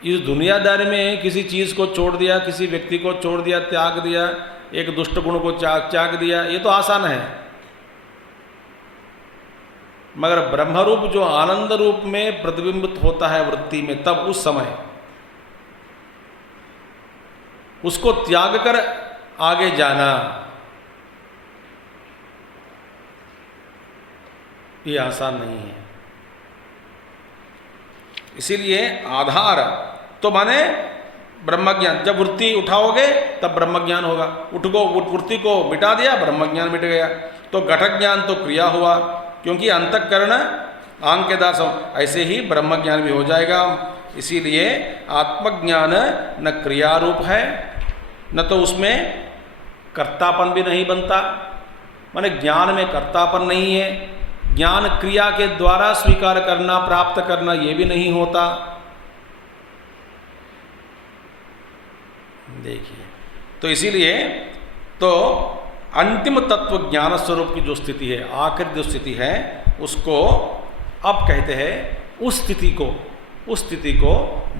इस दुनियादारी में किसी चीज को छोड़ दिया, किसी व्यक्ति को छोड़ दिया, त्याग दिया, एक दुष्ट गुण को त्याग दिया, ये तो आसान है, मगर ब्रह्मरूप जो आनंद रूप में प्रतिबिंबित होता है वृत्ति में, तब उस समय उसको त्याग कर आगे जाना, ये आसान नहीं है। इसीलिए आधार तो माने ब्रह्मज्ञान। जब वृत्ति उठाओगे तब ब्रह्मज्ञान होगा, उठको वृत्ति को मिटा दिया, ब्रह्मज्ञान मिट गया। तो घटक ज्ञान तो क्रिया हुआ, क्योंकि अंतःकरण आंख के दास, ऐसे ही ब्रह्मज्ञान भी हो जाएगा। इसीलिए आत्मज्ञान न क्रिया रूप है, न तो उसमें कर्तापन भी नहीं बनता, माने ज्ञान में कर्तापन नहीं है। ज्ञान क्रिया के द्वारा स्वीकार करना, प्राप्त करना, ये भी नहीं होता। देखिए, तो इसीलिए तो अंतिम तत्व ज्ञान स्वरूप की जो स्थिति है, आखिर जो स्थिति है, उसको अब कहते हैं, उस स्थिति को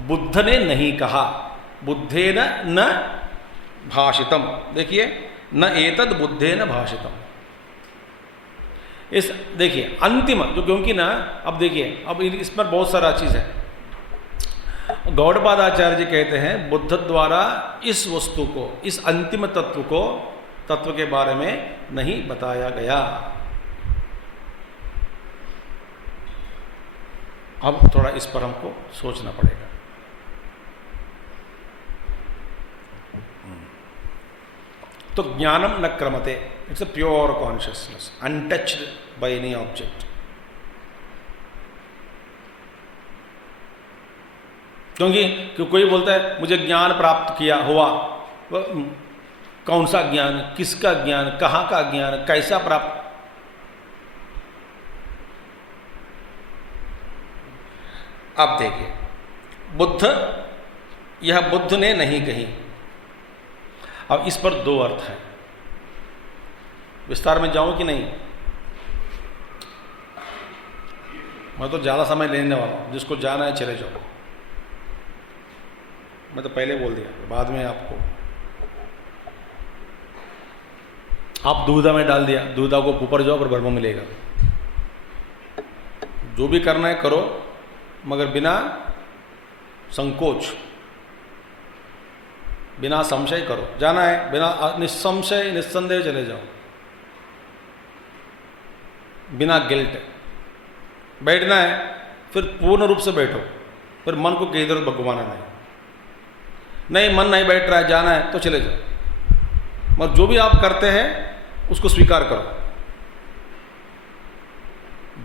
बुद्ध ने नहीं कहा। बुद्धेन न भाषितम। देखिए, न एतद बुद्धेन भाषितम। इस देखिए अंतिम जो, क्योंकि ना अब देखिए, अब इस पर बहुत सारा चीज है। गौड़पादाचार्य जी कहते हैं, बुद्ध द्वारा इस वस्तु को, इस अंतिम तत्व के बारे में नहीं बताया गया। अब थोड़ा इस पर हमको सोचना पड़ेगा। तो ज्ञानम न क्रमते, it's a pure consciousness, untouched by any object. क्योंकि कोई बोलता है मुझे ज्ञान प्राप्त किया हुआ, कौन सा ज्ञान, किसका ज्ञान, कहाँ का ज्ञान, कैसा प्राप्त। अब देखिए, बुद्ध, यह बुद्ध ने नहीं कही। अब इस पर दो अर्थ हैं, विस्तार में जाऊं कि नहीं? मैं तो ज़्यादा समय लेने वाला हूं, जिसको जाना है चले जाओ। मैं तो पहले बोल दिया, बाद में आपको, आप दूधा में डाल दिया, दूधा को ऊपर जाओ और ब्रह्म मिलेगा। जो भी करना है करो, मगर बिना संकोच, बिना संशय करो। जाना है बिना निसंशय निस्संदेह चले जाओ, बिना गिल्ट। बैठना है फिर पूर्ण रूप से बैठो, फिर मन को कहीं तरफ भगवाना नहीं, मन नहीं बैठ रहा है, जाना है तो चले जाओ। मगर जो भी आप करते हैं उसको स्वीकार करो,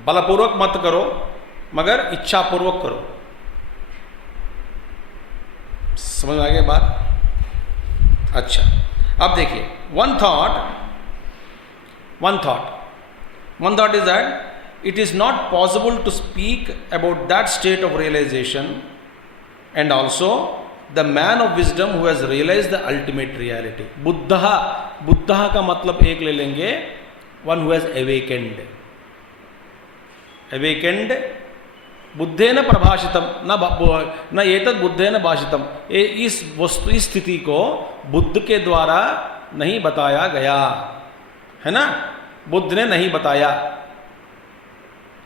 बलपूर्वक मत करो, मगर इच्छापूर्वक करो। समझ में आ गई बात? अच्छा, अब देखिए, one thought is that it is not possible to speak about that state of realization, and also the man of wisdom who has realized the ultimate reality. बुद्धः का मतलब एक ले लेंगे, one who has awakened. बुद्धेन प्रभाषितम न एतद् बुद्धेन भाषितम। इस वस्तु, इस स्थिति को बुद्ध के द्वारा नहीं बताया गया है ना, बुद्ध ने नहीं बताया।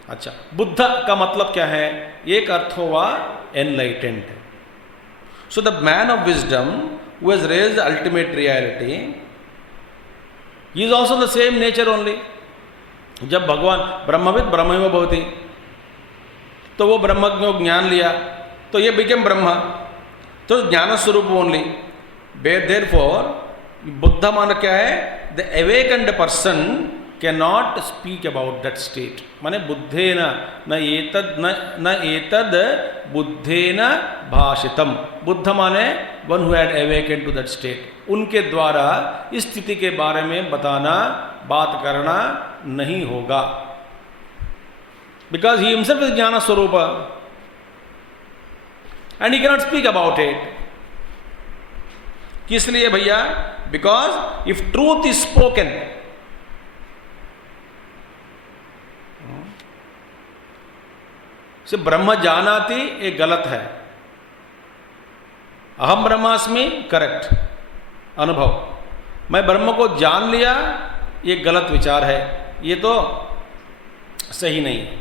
अच्छा, बुद्ध का मतलब क्या है? एक अर्थ हुआ enlightened. So the man of wisdom who has raised the ultimate reality, he is also the same nature only. जब भगवान ब्रह्मविद ब्रह्मैव भवति, तो वो ब्रह्म को ज्ञान लिया, तो ये बिकेम ब्रह्म, तो ज्ञान स्वरूप ओनली। देयरफॉर बुद्ध मान क्या है? The awakened person can not speak about that state. माने बुद्धेन न एतद् बुद्धेन भाषितम। बुद्ध माने one who had awakened to that state. उनके द्वारा इस स्थिति के बारे में बताना, बात करना नहीं होगा, because he himself is jnana swarupa and he cannot speak about it. किस लिए भैया? because if truth is spoken, से ब्रह्म जानाति ये गलत है, अहम ब्रह्मास्मि करेक्ट अनुभव, मैं ब्रह्म को जान लिया ये गलत विचार है, ये तो सही नहीं है,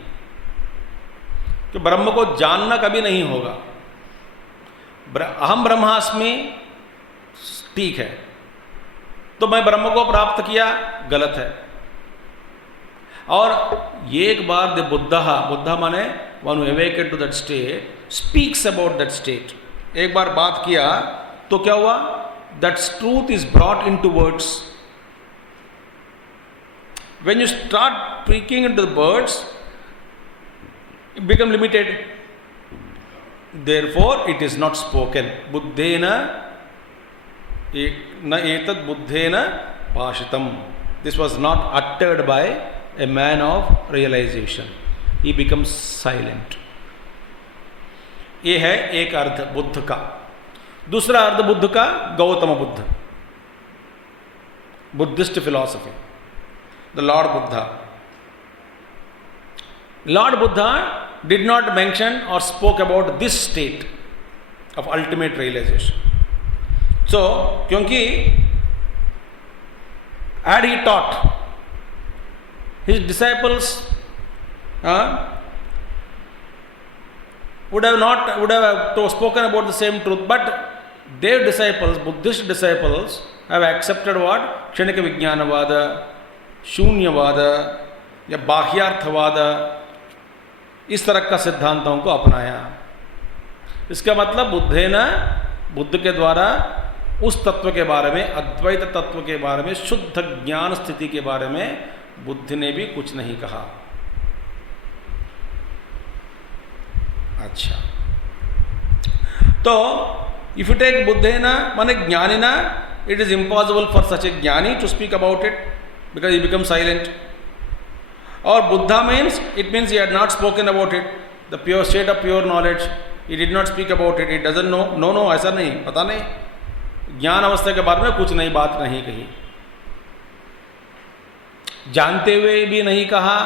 कि ब्रह्म को जानना कभी नहीं होगा। अहम ब्रह्मास्मि ठीक है, तो मैं ब्रह्म को प्राप्त किया, गलत है। और एक बार द बुद्ध माने one who awakened to that state speaks about that state. एक बार बात किया तो क्या हुआ? That truth is brought into words. When you start speaking into the words, it become limited, therefore it is not spoken. buddhena na etad buddhena bhashitam. This was not uttered by a man of realization. He becomes silent. ये है एक अर्थ बुद्ध का। दूसरा अर्थ बुद्ध का Gautam Buddha, Buddhist philosophy, the Lord Buddha. Lord Buddha did not mention or spoke about this state of ultimate realization. So, क्योंकि had he taught his disciples would have spoken about the same truth, but their disciples, Buddhist disciples, have accepted what? क्षणिक विज्ञानवाद, शून्यवाद या बाह्यार्थवाद, इस तरह का सिद्धांतों को अपनाया। इसका मतलब बुद्ध के द्वारा उस तत्व के बारे में, अद्वैत तत्व के बारे में, शुद्ध ज्ञान स्थिति के बारे में बुद्ध ने भी कुछ नहीं कहा। अच्छा, तो इफ यू टेक बुद्धेना माने ज्ञानिना, it is impossible for such a ज्ञानी to speak about it because he become silent. और Buddha means, it means he had not spoken about it, the pure state of pure knowledge, he did not speak about it, he doesn't know, no no ऐसा नहीं, पता नहीं, ज्ञान अवस्था के बारे में कुछ नई बात नहीं कही, जानते हुए भी नहीं कहा,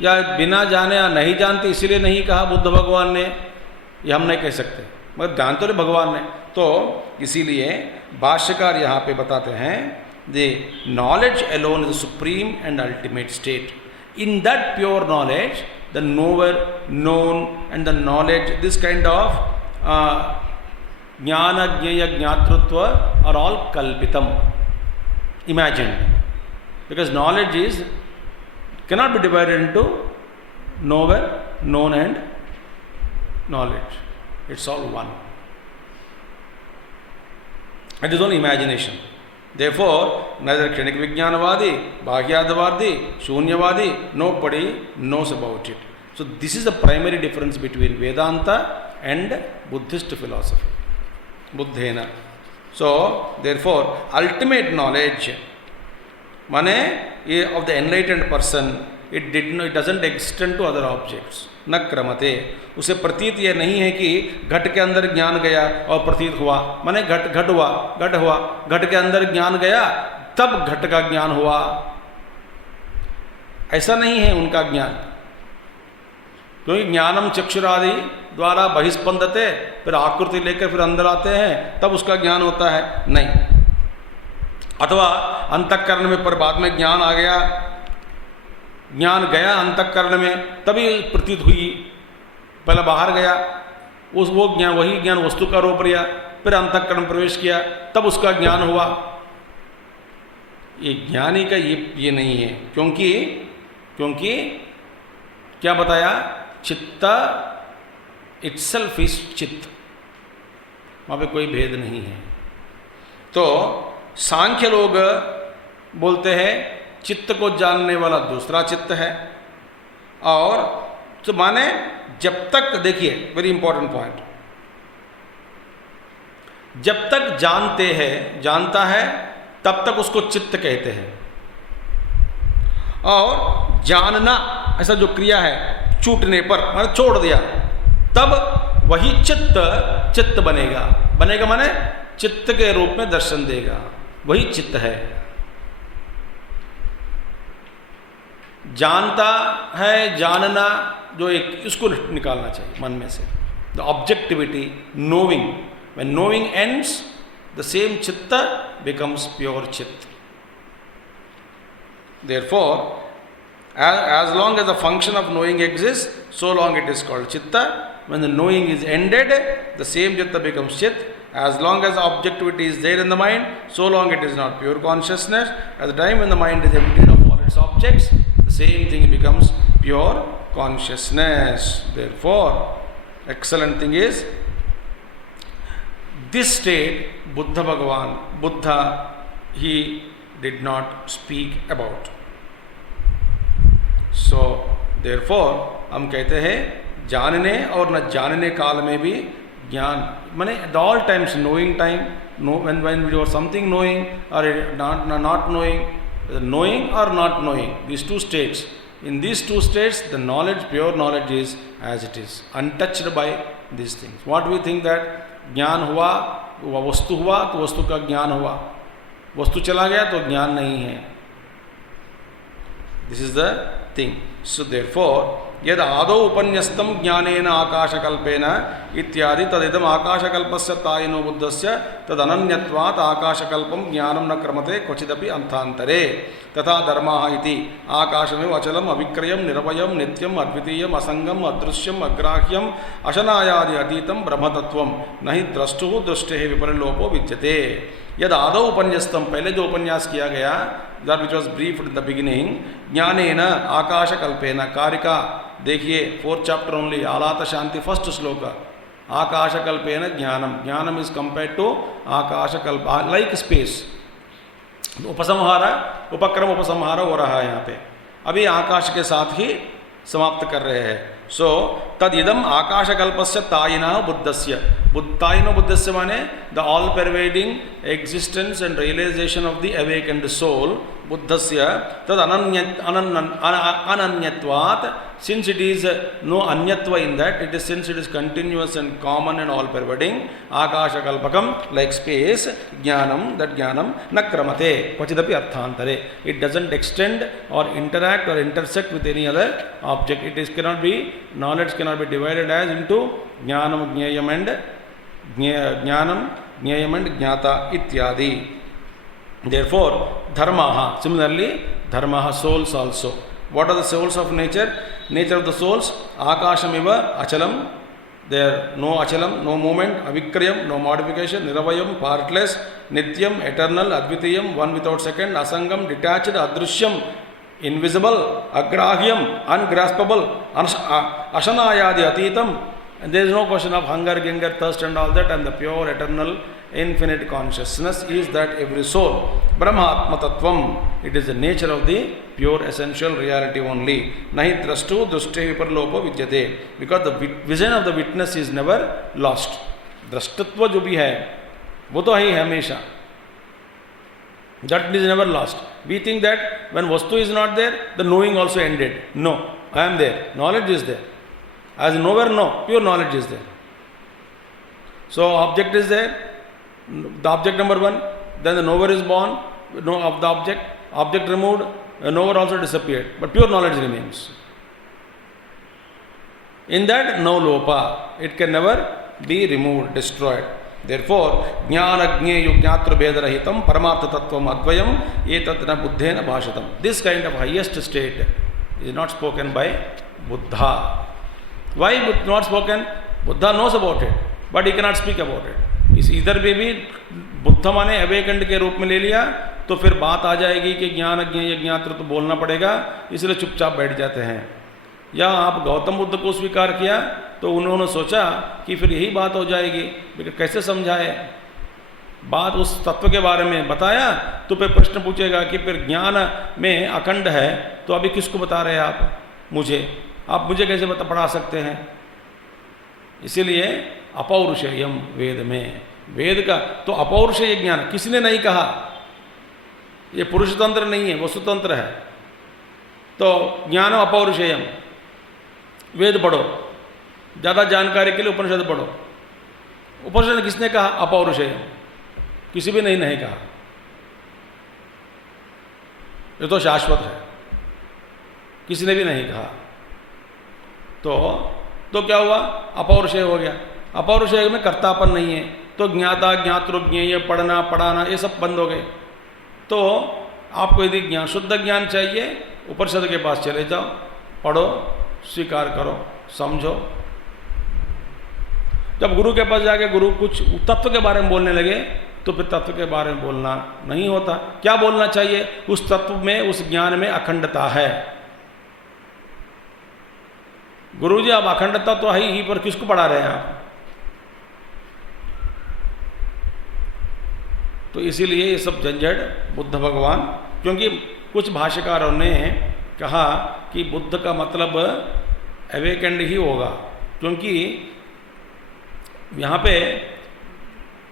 या बिना जाने या नहीं जानते इसीलिए नहीं कहा बुद्ध भगवान ने, ये हम नहीं कह सकते, मगर जानते रहे भगवान ने। तो इसीलिए भाष्यकार यहाँ पे बताते हैं, the knowledge alone is the supreme and ultimate state, in that pure knowledge the knower, known and the knowledge, this kind of ज्ञान, ज्ञेय, ज्ञातृत्व आर ऑल कल्पितम, imagined, because knowledge is cannot be divided into knower, known and knowledge. It's all one. It is only imagination. Therefore, neither Kshanik Vijnanavadi, Bhagyadavadi, Shunyavadi, nobody knows about it. So this is the primary difference between Vedanta and Buddhist philosophy. Buddhena. So therefore, ultimate knowledge माने ये of the enlightened person, it doesn't extend to other objects, न क्रमते, उसे प्रतीत ये नहीं है कि घट के अंदर ज्ञान गया और प्रतीत हुआ, माने घट हुआ, घट के अंदर ज्ञान गया तब घट का ज्ञान हुआ, ऐसा नहीं है उनका ज्ञान, क्योंकि ज्ञानम चक्षुरादि द्वारा बहिस्पंदते, फिर आकृति लेकर फिर अंदर आते हैं तब उसका ज्ञान होता है, नहीं। अथवा अंतःकरण में पर बाद में ज्ञान आ गया, ज्ञान गया अंतःकरण में तभी प्रतीत हुई, पहले बाहर गया, वो ज्ञान, वही ज्ञान वस्तु का रूप लिया, फिर अंतःकरण प्रवेश किया तब उसका ज्ञान हुआ। ये ज्ञानी का ये नहीं है, क्योंकि क्या बताया, चित्त इटसेल्फ इज चित्त, वहाँ पे कोई भेद नहीं है। तो सांख्य लोग बोलते हैं चित्त को जानने वाला दूसरा चित्त है, और तो माने जब तक, देखिए वेरी इंपॉर्टेंट पॉइंट, जब तक जानता है तब तक उसको चित्त कहते हैं, और जानना ऐसा जो क्रिया है, छूटने पर माने छोड़ दिया तब वही चित्त बनेगा माने चित्त के रूप में दर्शन देगा, वही चित्त है। जानता है, जानना जो एक, इसको निकालना चाहिए मन में से, the objectivity, knowing, when knowing ends the same चित्त बिकम्स प्योर चित्त। Therefore as long as the function of knowing exists, so long it is called chitta. When the knowing is ended, the same chitta becomes chit. As long as objectivity is there in the mind, so long it is not pure consciousness. At the time when the mind is emptied of all its objects, the same thing becomes pure consciousness. Therefore, excellent thing is, this state, Buddha, he did not speak about. So, therefore, हम कहते हैं जानने और न जानने काल में भी ज्ञान, माने at all times, knowing time, when you are something knowing or not knowing, knowing or not knowing, these two states. In these two states, the knowledge, pure knowledge is as it is, untouched by these things. What we think that ज्ञान हुआ, वस्तु हुआ तो वस्तु का ज्ञान हुआ, वस्तु चला गया तो ज्ञान नहीं है. This is the thing. So therefore, यद आदौ उपन्यस्तं ज्ञानेन आकाशकल्पेन इत्यादि तदिदम् आकाशकल्पस्य तायिनो बुद्धस्य तदनन्यत्वात् आकाशकल्पं ज्ञानं न क्रमते क्वचिदपि अन्तान्तरे तथा धर्माः इति आकाशमेव अचलम् अविक्रयं निरवयं नित्यम् अद्वितीयम् असंगम् अदृश्यम् अग्राह्यम् अशनायादि अतीतं ब्रह्मतत्वं न हि द्रष्टुः दृष्टेः विपरिलोपो विद्यते. यद आदौ उपन्यस्तम, पहले जो उपन्यास किया गया, that which was briefed in the beginning, ज्ञानेन आकाशकल्पेन, कारिका देखिए 4th chapter only, आलात शांति 1st श्लोक, आकाशकल्पेन ज्ञानम, ज्ञानम इज कंपेयर्ड टू आकाशकल्प, लाइक स्पेस. उपसंहार, उपक्रम उपसंहार हो रहा है यहाँ पे, अभी आकाश के साथ ही समाप्त कर रहे हैं. सो तदिदम आकाशकल्पस्य तायिना बुद्धस्य, तायिनो बुद्धस्य माने the all pervading existence and realisation of the awakened soul, बुद्धस्य तद अनन्यत्वात्, since it is no anyatva in that, it is since it is continuous and common and all pervading, akasha kalpakam, like space, jnanam, that jnanam na kramate kvachidapi arthantare, it doesn't extend or interact or intersect with any other object. It is cannot be, knowledge cannot be divided as into jnanam jnayam and jnata ityadi. Therefore dharmaha, similarly dharmaha, souls also. What are the souls of nature? Nature of the souls, akashamiva achalam, there no achalam, no movement, avikriyam, no modification, niravayam, partless, nityam, eternal, advitiyam, one without second, asangam, detached, adrishyam, invisible, agrahyam, ungraspable, ashanayadi atitam, and there is no question of hunger, hunger, thirst and all that, and the pure, eternal, infinite consciousness is that every soul. Brahmatma tattvam, it is the nature of the pure essential reality only. Nahi drashtu drishte viparlopo vidyate, because the vision of the witness is never lost. Drashtatva jo bhi hai wo to hai hamesha, that is never lost. We think that when vastu is not there, the knowing also ended. No, I am there, knowledge is there. As nowhere, no, pure knowledge is there. So object is there, the object number one, then the knower is born, no of the object removed, the knower also disappeared, but pure knowledge remains. In that no lopa, it can never be removed, destroyed. Therefore jnana jnana jnatra bhedarahitam paramartha tattvam advayam etatna buddhena bhashatam. This kind of highest state is not spoken by Buddha. Why not spoken? Buddha knows about it, but he cannot speak about it. इस इधर भी बुद्ध माने awakened के रूप में ले लिया तो फिर बात आ जाएगी कि ज्ञान ज्ञेय ज्ञात्र तो बोलना पड़ेगा, इसलिए चुपचाप बैठ जाते हैं। या आप गौतम बुद्ध को स्वीकार किया तो उन्होंने सोचा कि फिर यही बात हो जाएगी, लेकिन कैसे समझाए, बात उस तत्व के बारे में बताया तो फिर प्रश्न पूछेगा कि फिर ज्ञान में अखंड है तो अभी किसको बता रहे हैं आप मुझे कैसे पढ़ा सकते हैं। इसीलिए अपौरुषेयम, वेद में, वेद का तो अपौरुषेय ज्ञान किसने नहीं कहा, ये पुरुष तंत्र नहीं है, वसुतंत्र है। तो ज्ञान अपौरुषेयम, वेद पढ़ो, ज़्यादा जानकारी के लिए उपनिषद पढ़ो। उपनिषद किसने कहा? अपौरुषेयम, किसी भी नहीं कहा, ये तो शाश्वत है, किसी ने भी नहीं कहा। तो क्या हुआ? अपौरुषेय हो गया। अपौरुषेय में कर्तापन नहीं है, तो ज्ञाता ज्ञातृ ज्ञेय, पढ़ना पढ़ाना ये सब बंद हो गए। तो आपको यदि ज्ञान, शुद्ध ज्ञान चाहिए, उपनिषद के पास चले जाओ, पढ़ो, स्वीकार करो, समझो। जब गुरु के पास जाके गुरु कुछ तत्व के बारे में बोलने लगे तो फिर तत्व के बारे में बोलना नहीं होता। क्या बोलना चाहिए? उस तत्व में, उस ज्ञान में अखंडता है। गुरुजी अब अखंडता तो है ही, पर किसको पढ़ा रहे हैं आप? तो इसीलिए ये सब झंझट बुद्ध भगवान, क्योंकि कुछ भाष्यकारों ने कहा कि बुद्ध का मतलब अवेकेंड ही होगा, क्योंकि यहाँ पे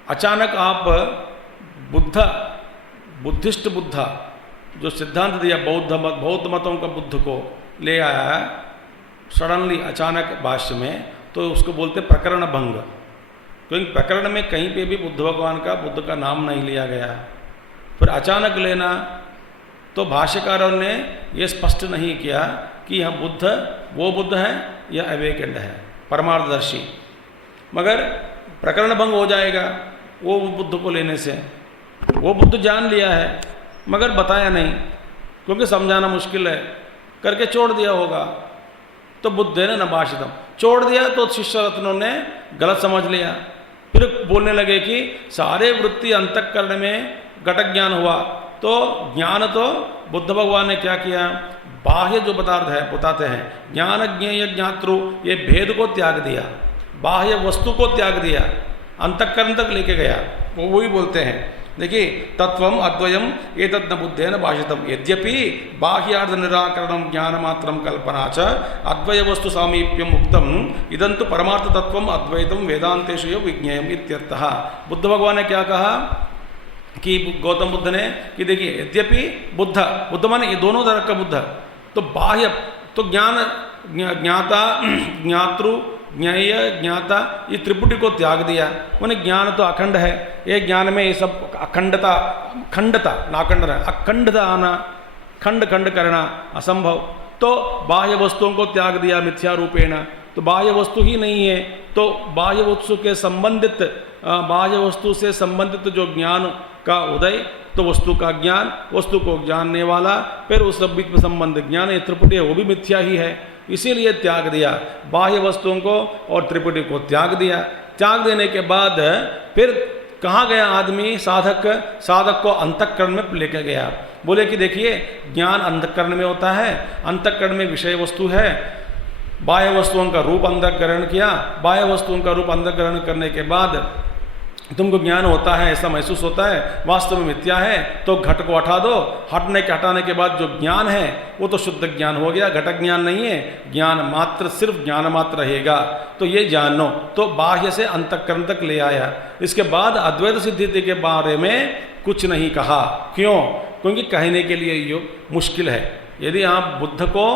अचानक आप बुद्धिस्ट बुद्ध जो सिद्धांत दिया बौद्ध मतों का बुद्ध को ले आया सडनली अचानक भाष्य में, तो उसको बोलते प्रकरण भंग। क्योंकि प्रकरण में कहीं पे भी बुद्ध भगवान का, बुद्ध का नाम नहीं लिया गया, फिर अचानक लेना, तो भाष्यकारों ने ये स्पष्ट नहीं किया कि यह बुद्ध वो बुद्ध है या अवेकेंड है, परमार्थदर्शी। मगर प्रकरण भंग हो जाएगा वो बुद्ध को लेने से। वो बुद्ध जान लिया है मगर बताया नहीं, क्योंकि समझाना मुश्किल है, करके छोड़ दिया होगा। तो बुद्ध ने न भाषितम, छोड़ दिया तो शिष्य रत्नों ने गलत समझ लिया। फिर बोलने लगे कि सारे वृत्ति अंतःकरण में घटक ज्ञान हुआ, तो ज्ञान तो बुद्ध भगवान ने क्या किया? बाह्य जो पदार्थ है बताते हैं, ज्ञान ज्ञेय ज्ञातृ, ये भेद को त्याग दिया, बाह्य वस्तु को त्याग दिया, अंतःकरण तक लेके गया। वो वही बोलते हैं, देखिए तत्वम अद्वयम एतद् न बुद्धेन भाषितम यद्यपि बाह्यार्थ निराकरणम ज्ञानमात्रम कल्पना च अद्वय वस्तु सामीप्यम उक्तम इदंतु परमार्थ तत्वम अद्वैतम वेदांतेषु विज्ञेयम इत्यर्थः। बुद्ध भगवान ने क्या कहा कि गौतम बुद्ध ने कि देखिए यद्यपि बुद्ध माने ये दोनों तरह का बुद्ध, तो बाह्य तो ज्ञान ज्ञाता ज्ञातृ ज्ञेय ज्ञाता ये त्रिपुटी को त्याग दिया। माने ज्ञान तो अखंड है, ये ज्ञान में ये सब अखंडता नाखंड अखंडता आना, खंड करना असंभव। तो बाह्य वस्तुओं को त्याग दिया मिथ्या रूपेण, तो बाह्य वस्तु ही नहीं है, तो बाह्य वस्तु के संबंधित बाह्य वस्तु से संबंधित जो ज्ञान का उदय, तो वस्तु का ज्ञान, वस्तु को जानने वाला, फिर उस सब बीच में संबंध ज्ञान, ये त्रिपुटी है वो भी मिथ्या ही है, इसीलिए त्याग दिया बाह्य वस्तुओं को और त्रिपुटी को त्याग दिया। त्याग देने के बाद फिर कहाँ गया आदमी, साधक को अंतःकरण में लेकर गया। बोले कि देखिए ज्ञान अंतःकरण में होता है, अंतःकरण में विषय वस्तु है, बाह्य वस्तुओं का रूप अंतःकरण किया, बाह्य वस्तुओं का रूप अंतःकरण करने के बाद तुमको ज्ञान होता है, ऐसा महसूस होता है, वास्तव में मिथ्या है, तो घट को हटा दो, हटाने के बाद जो ज्ञान है वो तो शुद्ध ज्ञान हो गया, घटक ज्ञान नहीं है, ज्ञान मात्र, सिर्फ ज्ञान मात्र रहेगा। तो ये जानो, तो बाह्य से अंतःकरण तक ले आया। इसके बाद अद्वैत सिद्धि के बारे में कुछ नहीं कहा। क्यों? क्योंकि कहने के लिए ये मुश्किल है। यदि आप बुद्ध को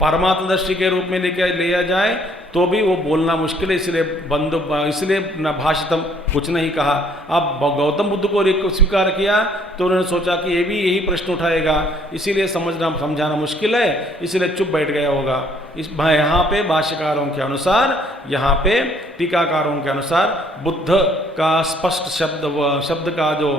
परमात्मदर्शी के रूप में लेकर लिया जाए तो भी वो बोलना मुश्किल है, इसलिए न भाषितम कुछ नहीं कहा। अब गौतम बुद्ध को स्वीकार किया तो उन्होंने सोचा कि ये भी यही प्रश्न उठाएगा, इसीलिए समझाना मुश्किल है, इसलिए चुप बैठ गया होगा। यहाँ पे भाष्यकारों के अनुसार, यहाँ पे टीकाकारों के अनुसार बुद्ध का स्पष्ट शब्द का जो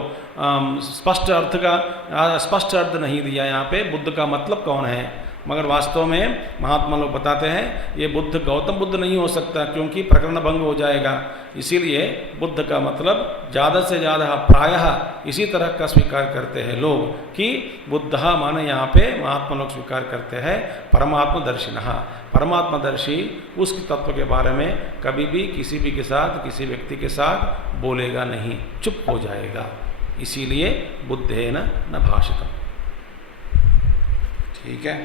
स्पष्ट अर्थ नहीं दिया यहाँ पे, बुद्ध का मतलब कौन है। मगर वास्तव में महात्मा लोग बताते हैं ये बुद्ध गौतम बुद्ध नहीं हो सकता, क्योंकि प्रकरण भंग हो जाएगा। इसीलिए बुद्ध का मतलब ज़्यादा से ज़्यादा प्रायः इसी तरह का स्वीकार करते हैं लोग कि बुद्ध माने यहाँ पे महात्मा लोग स्वीकार करते हैं परमात्मदर्शिनः। परमात्मदर्शी उस तत्व के बारे में कभी भी किसी भी के साथ, किसी व्यक्ति के साथ बोलेगा नहीं, चुप हो जाएगा। इसीलिए बुद्धेन न भाषितम्। ठीक है,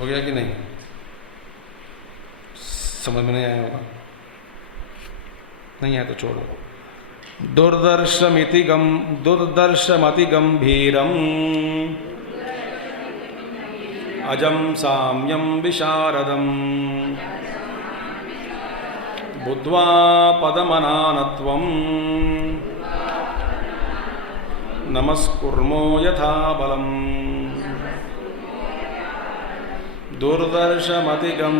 हो गया कि नहीं? समझ में नहीं आया होगा, नहीं आया तो छोड़ो। दुर्दर्शमति गंभीरम अजम साम्यम विशारदम बुद्ध्वा पदमनानत्वम नमस्कुर्मो यथा बलम। दुर्दर्शमतिगम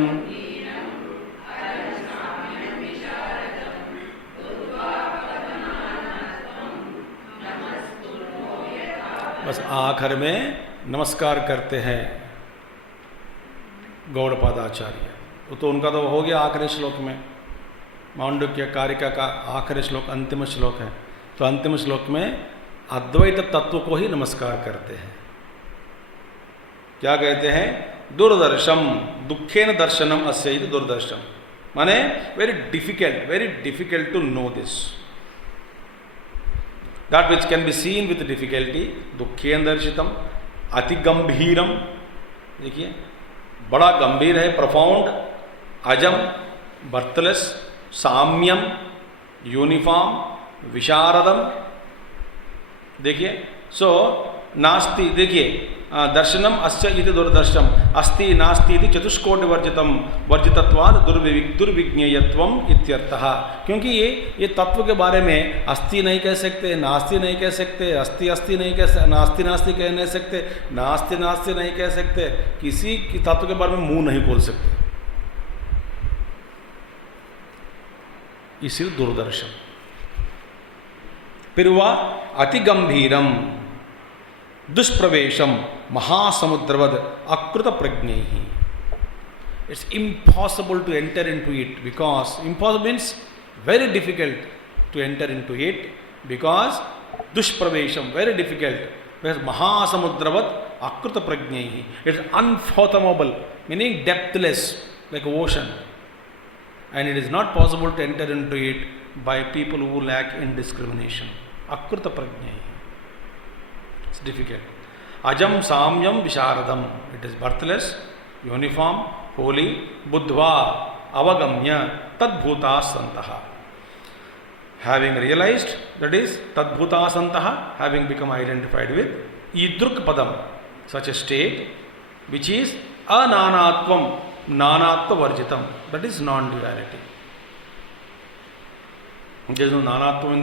बस आखिर में नमस्कार करते हैं गौड़पादाचार्य। तो उनका तो हो गया आखिरी श्लोक में, मांडुक्य कारिका का आखिरी श्लोक अंतिम श्लोक है। तो अंतिम श्लोक में अद्वैत तत्व को ही नमस्कार करते हैं। क्या कहते हैं? दुर्दर्शम दुखेन दर्शनम अस्य इति दुर्दर्शम, माने very difficult to know this, that which can be seen with difficulty. दुखेन दर्शितम, अति गंभीरम, देखिए बड़ा गंभीर है, प्रोफाउंड, अजम बर्थलेस, साम्यम यूनिफॉर्म, विशारदम। देखिए सो नास्ति, देखिए दर्शनम अस्य इति दुर्दर्शम, अस्ति नास्ति इति चतुष्कोटि वर्जितत्वाद दुर्विज्ञेयत्वम इत्यर्थः। क्योंकि ये तत्व के बारे में अस्ति नहीं कह सकते, नास्ति नहीं कह सकते, अस्ति नहीं कह सकते, नास्ति कह नहीं सकते, नास्ति नहीं कह सकते, किसी की तत्व के बारे में मुंह नहीं बोल सकते, इसी दुर्दर्शन। फिर हुआ अति गंभीरम दुष्प्रवेशम महासमुद्रवद अकृत प्रज्ञैहि। It's impossible to enter into it, because impossible means very difficult to enter into it, because दुष्प्रवेशम वेरी डिफिकल्ट, महासमुद्रवद अकृत प्रज्ञैहि। It's unfathomable meaning depthless like ocean, and it is not possible to enter into it by people who lack in discrimination. Akrita prajna, it's difficult. Ajam samyam visharadam, it is birthless, uniform, holy, buddhva avagamya tadbhuta santaha. having realized, that is tadbhuta santaha, having become identified with idruk padam, such a state which is ananatvam, nanatva varjitam, that is non-duality. There is no nanatvam in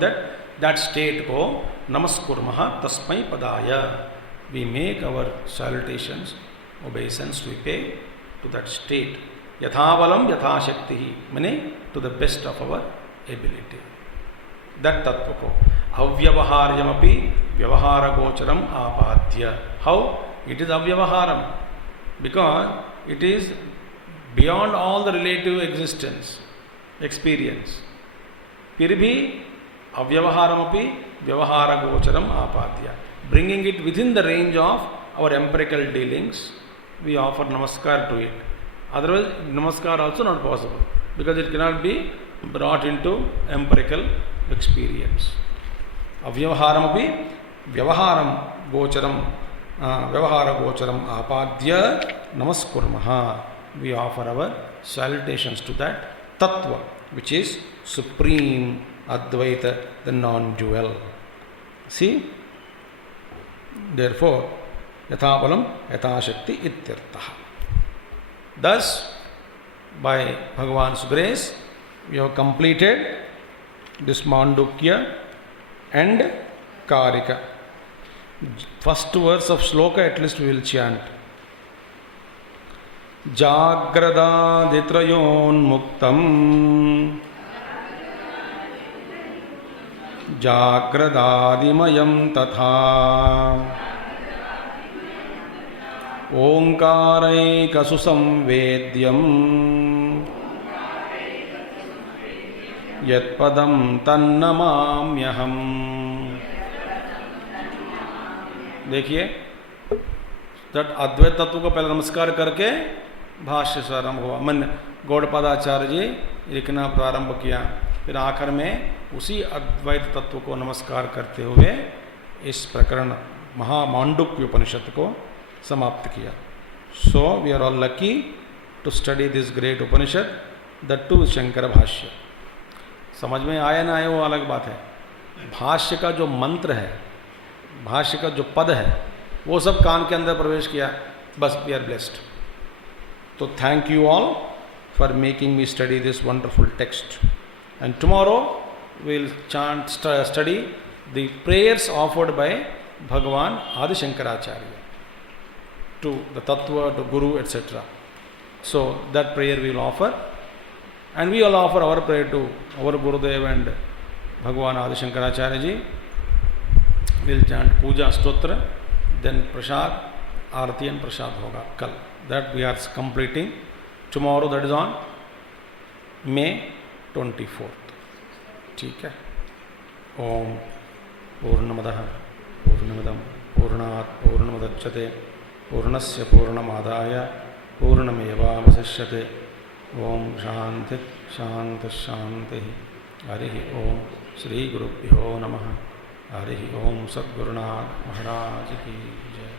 that state ko namaskurmaha tasmai padaya. We make our salutations, obeisance we pay to that state. Yathavalam yathashaktihi, meaning to the best of our ability. That tattva ko avyavaharyamapi vyavahara gocharam apadya. How? It is avyavaharam because it is beyond all the relative existence, experience. फिर भी avyavaharamapi vyavahara gocharam apadya. Bringing it within the range of our empirical dealings, we offer namaskar to it. Otherwise, namaskar also not possible because it cannot be brought into empirical experience. Avyavaharamapi vyavaharam gocharam vyavahara gocharam apadya namaskurmaha. We offer our salutations to that tattva which is supreme Advaita, the non-dual. See? Therefore, yathapalam yathashakti ityartha. Thus, by Bhagavan's grace, we have completed this Mandukya and Karika. First verse of Shloka at least we will chant. Jagradaditrayon जाग्रदादिमयं तथा ओंकारैकसुसंवेद्यम् यत्पदं तन्नमाम्यहम्. देखिए, that अद्वैत तत्व को पहले नमस्कार करके भाष्य से आरंभ हुआ. मन गौड़पादाचार्य जी लिखना प्रारंभ किया, फिर आखिर में उसी अद्वैत तत्व को नमस्कार करते हुए इस प्रकरण महामांडुक्य उपनिषद को समाप्त किया. So we are all lucky to study this great Upanishad, that too Shankar Bhashya. समझ में आया ना आया वो अलग बात है. भाष्य का जो मंत्र है, भाष्य का जो पद है, वो सब कान के अंदर प्रवेश किया, बस वी आर ब्लेस्ड. तो thank you all for making me study this wonderful text. And tomorrow we will study the prayers offered by Bhagavan Adi Shankaracharya to the Tattva, to Guru, etc. So that prayer we will offer, and we will offer our prayer to our Gurudev and Bhagavan Adi Shankaracharya ji. We will chant Puja Stotra, then Prasad, Arati and Prasad hoga kal. That we are completing tomorrow, that is on May 24th. ठीक है. ओम पूर्णमदः पूर्णमिदं पूर्णात् पूर्णमुदच्यते पूर्णस्य पूर्णमादाय पूर्णमेवावशिष्यते. ओम शांति शांति शांति. हरिः ओम. श्री गुरुभ्यो नमः. हरिः ओम. सद्गुरुनाथ महाराज की जय.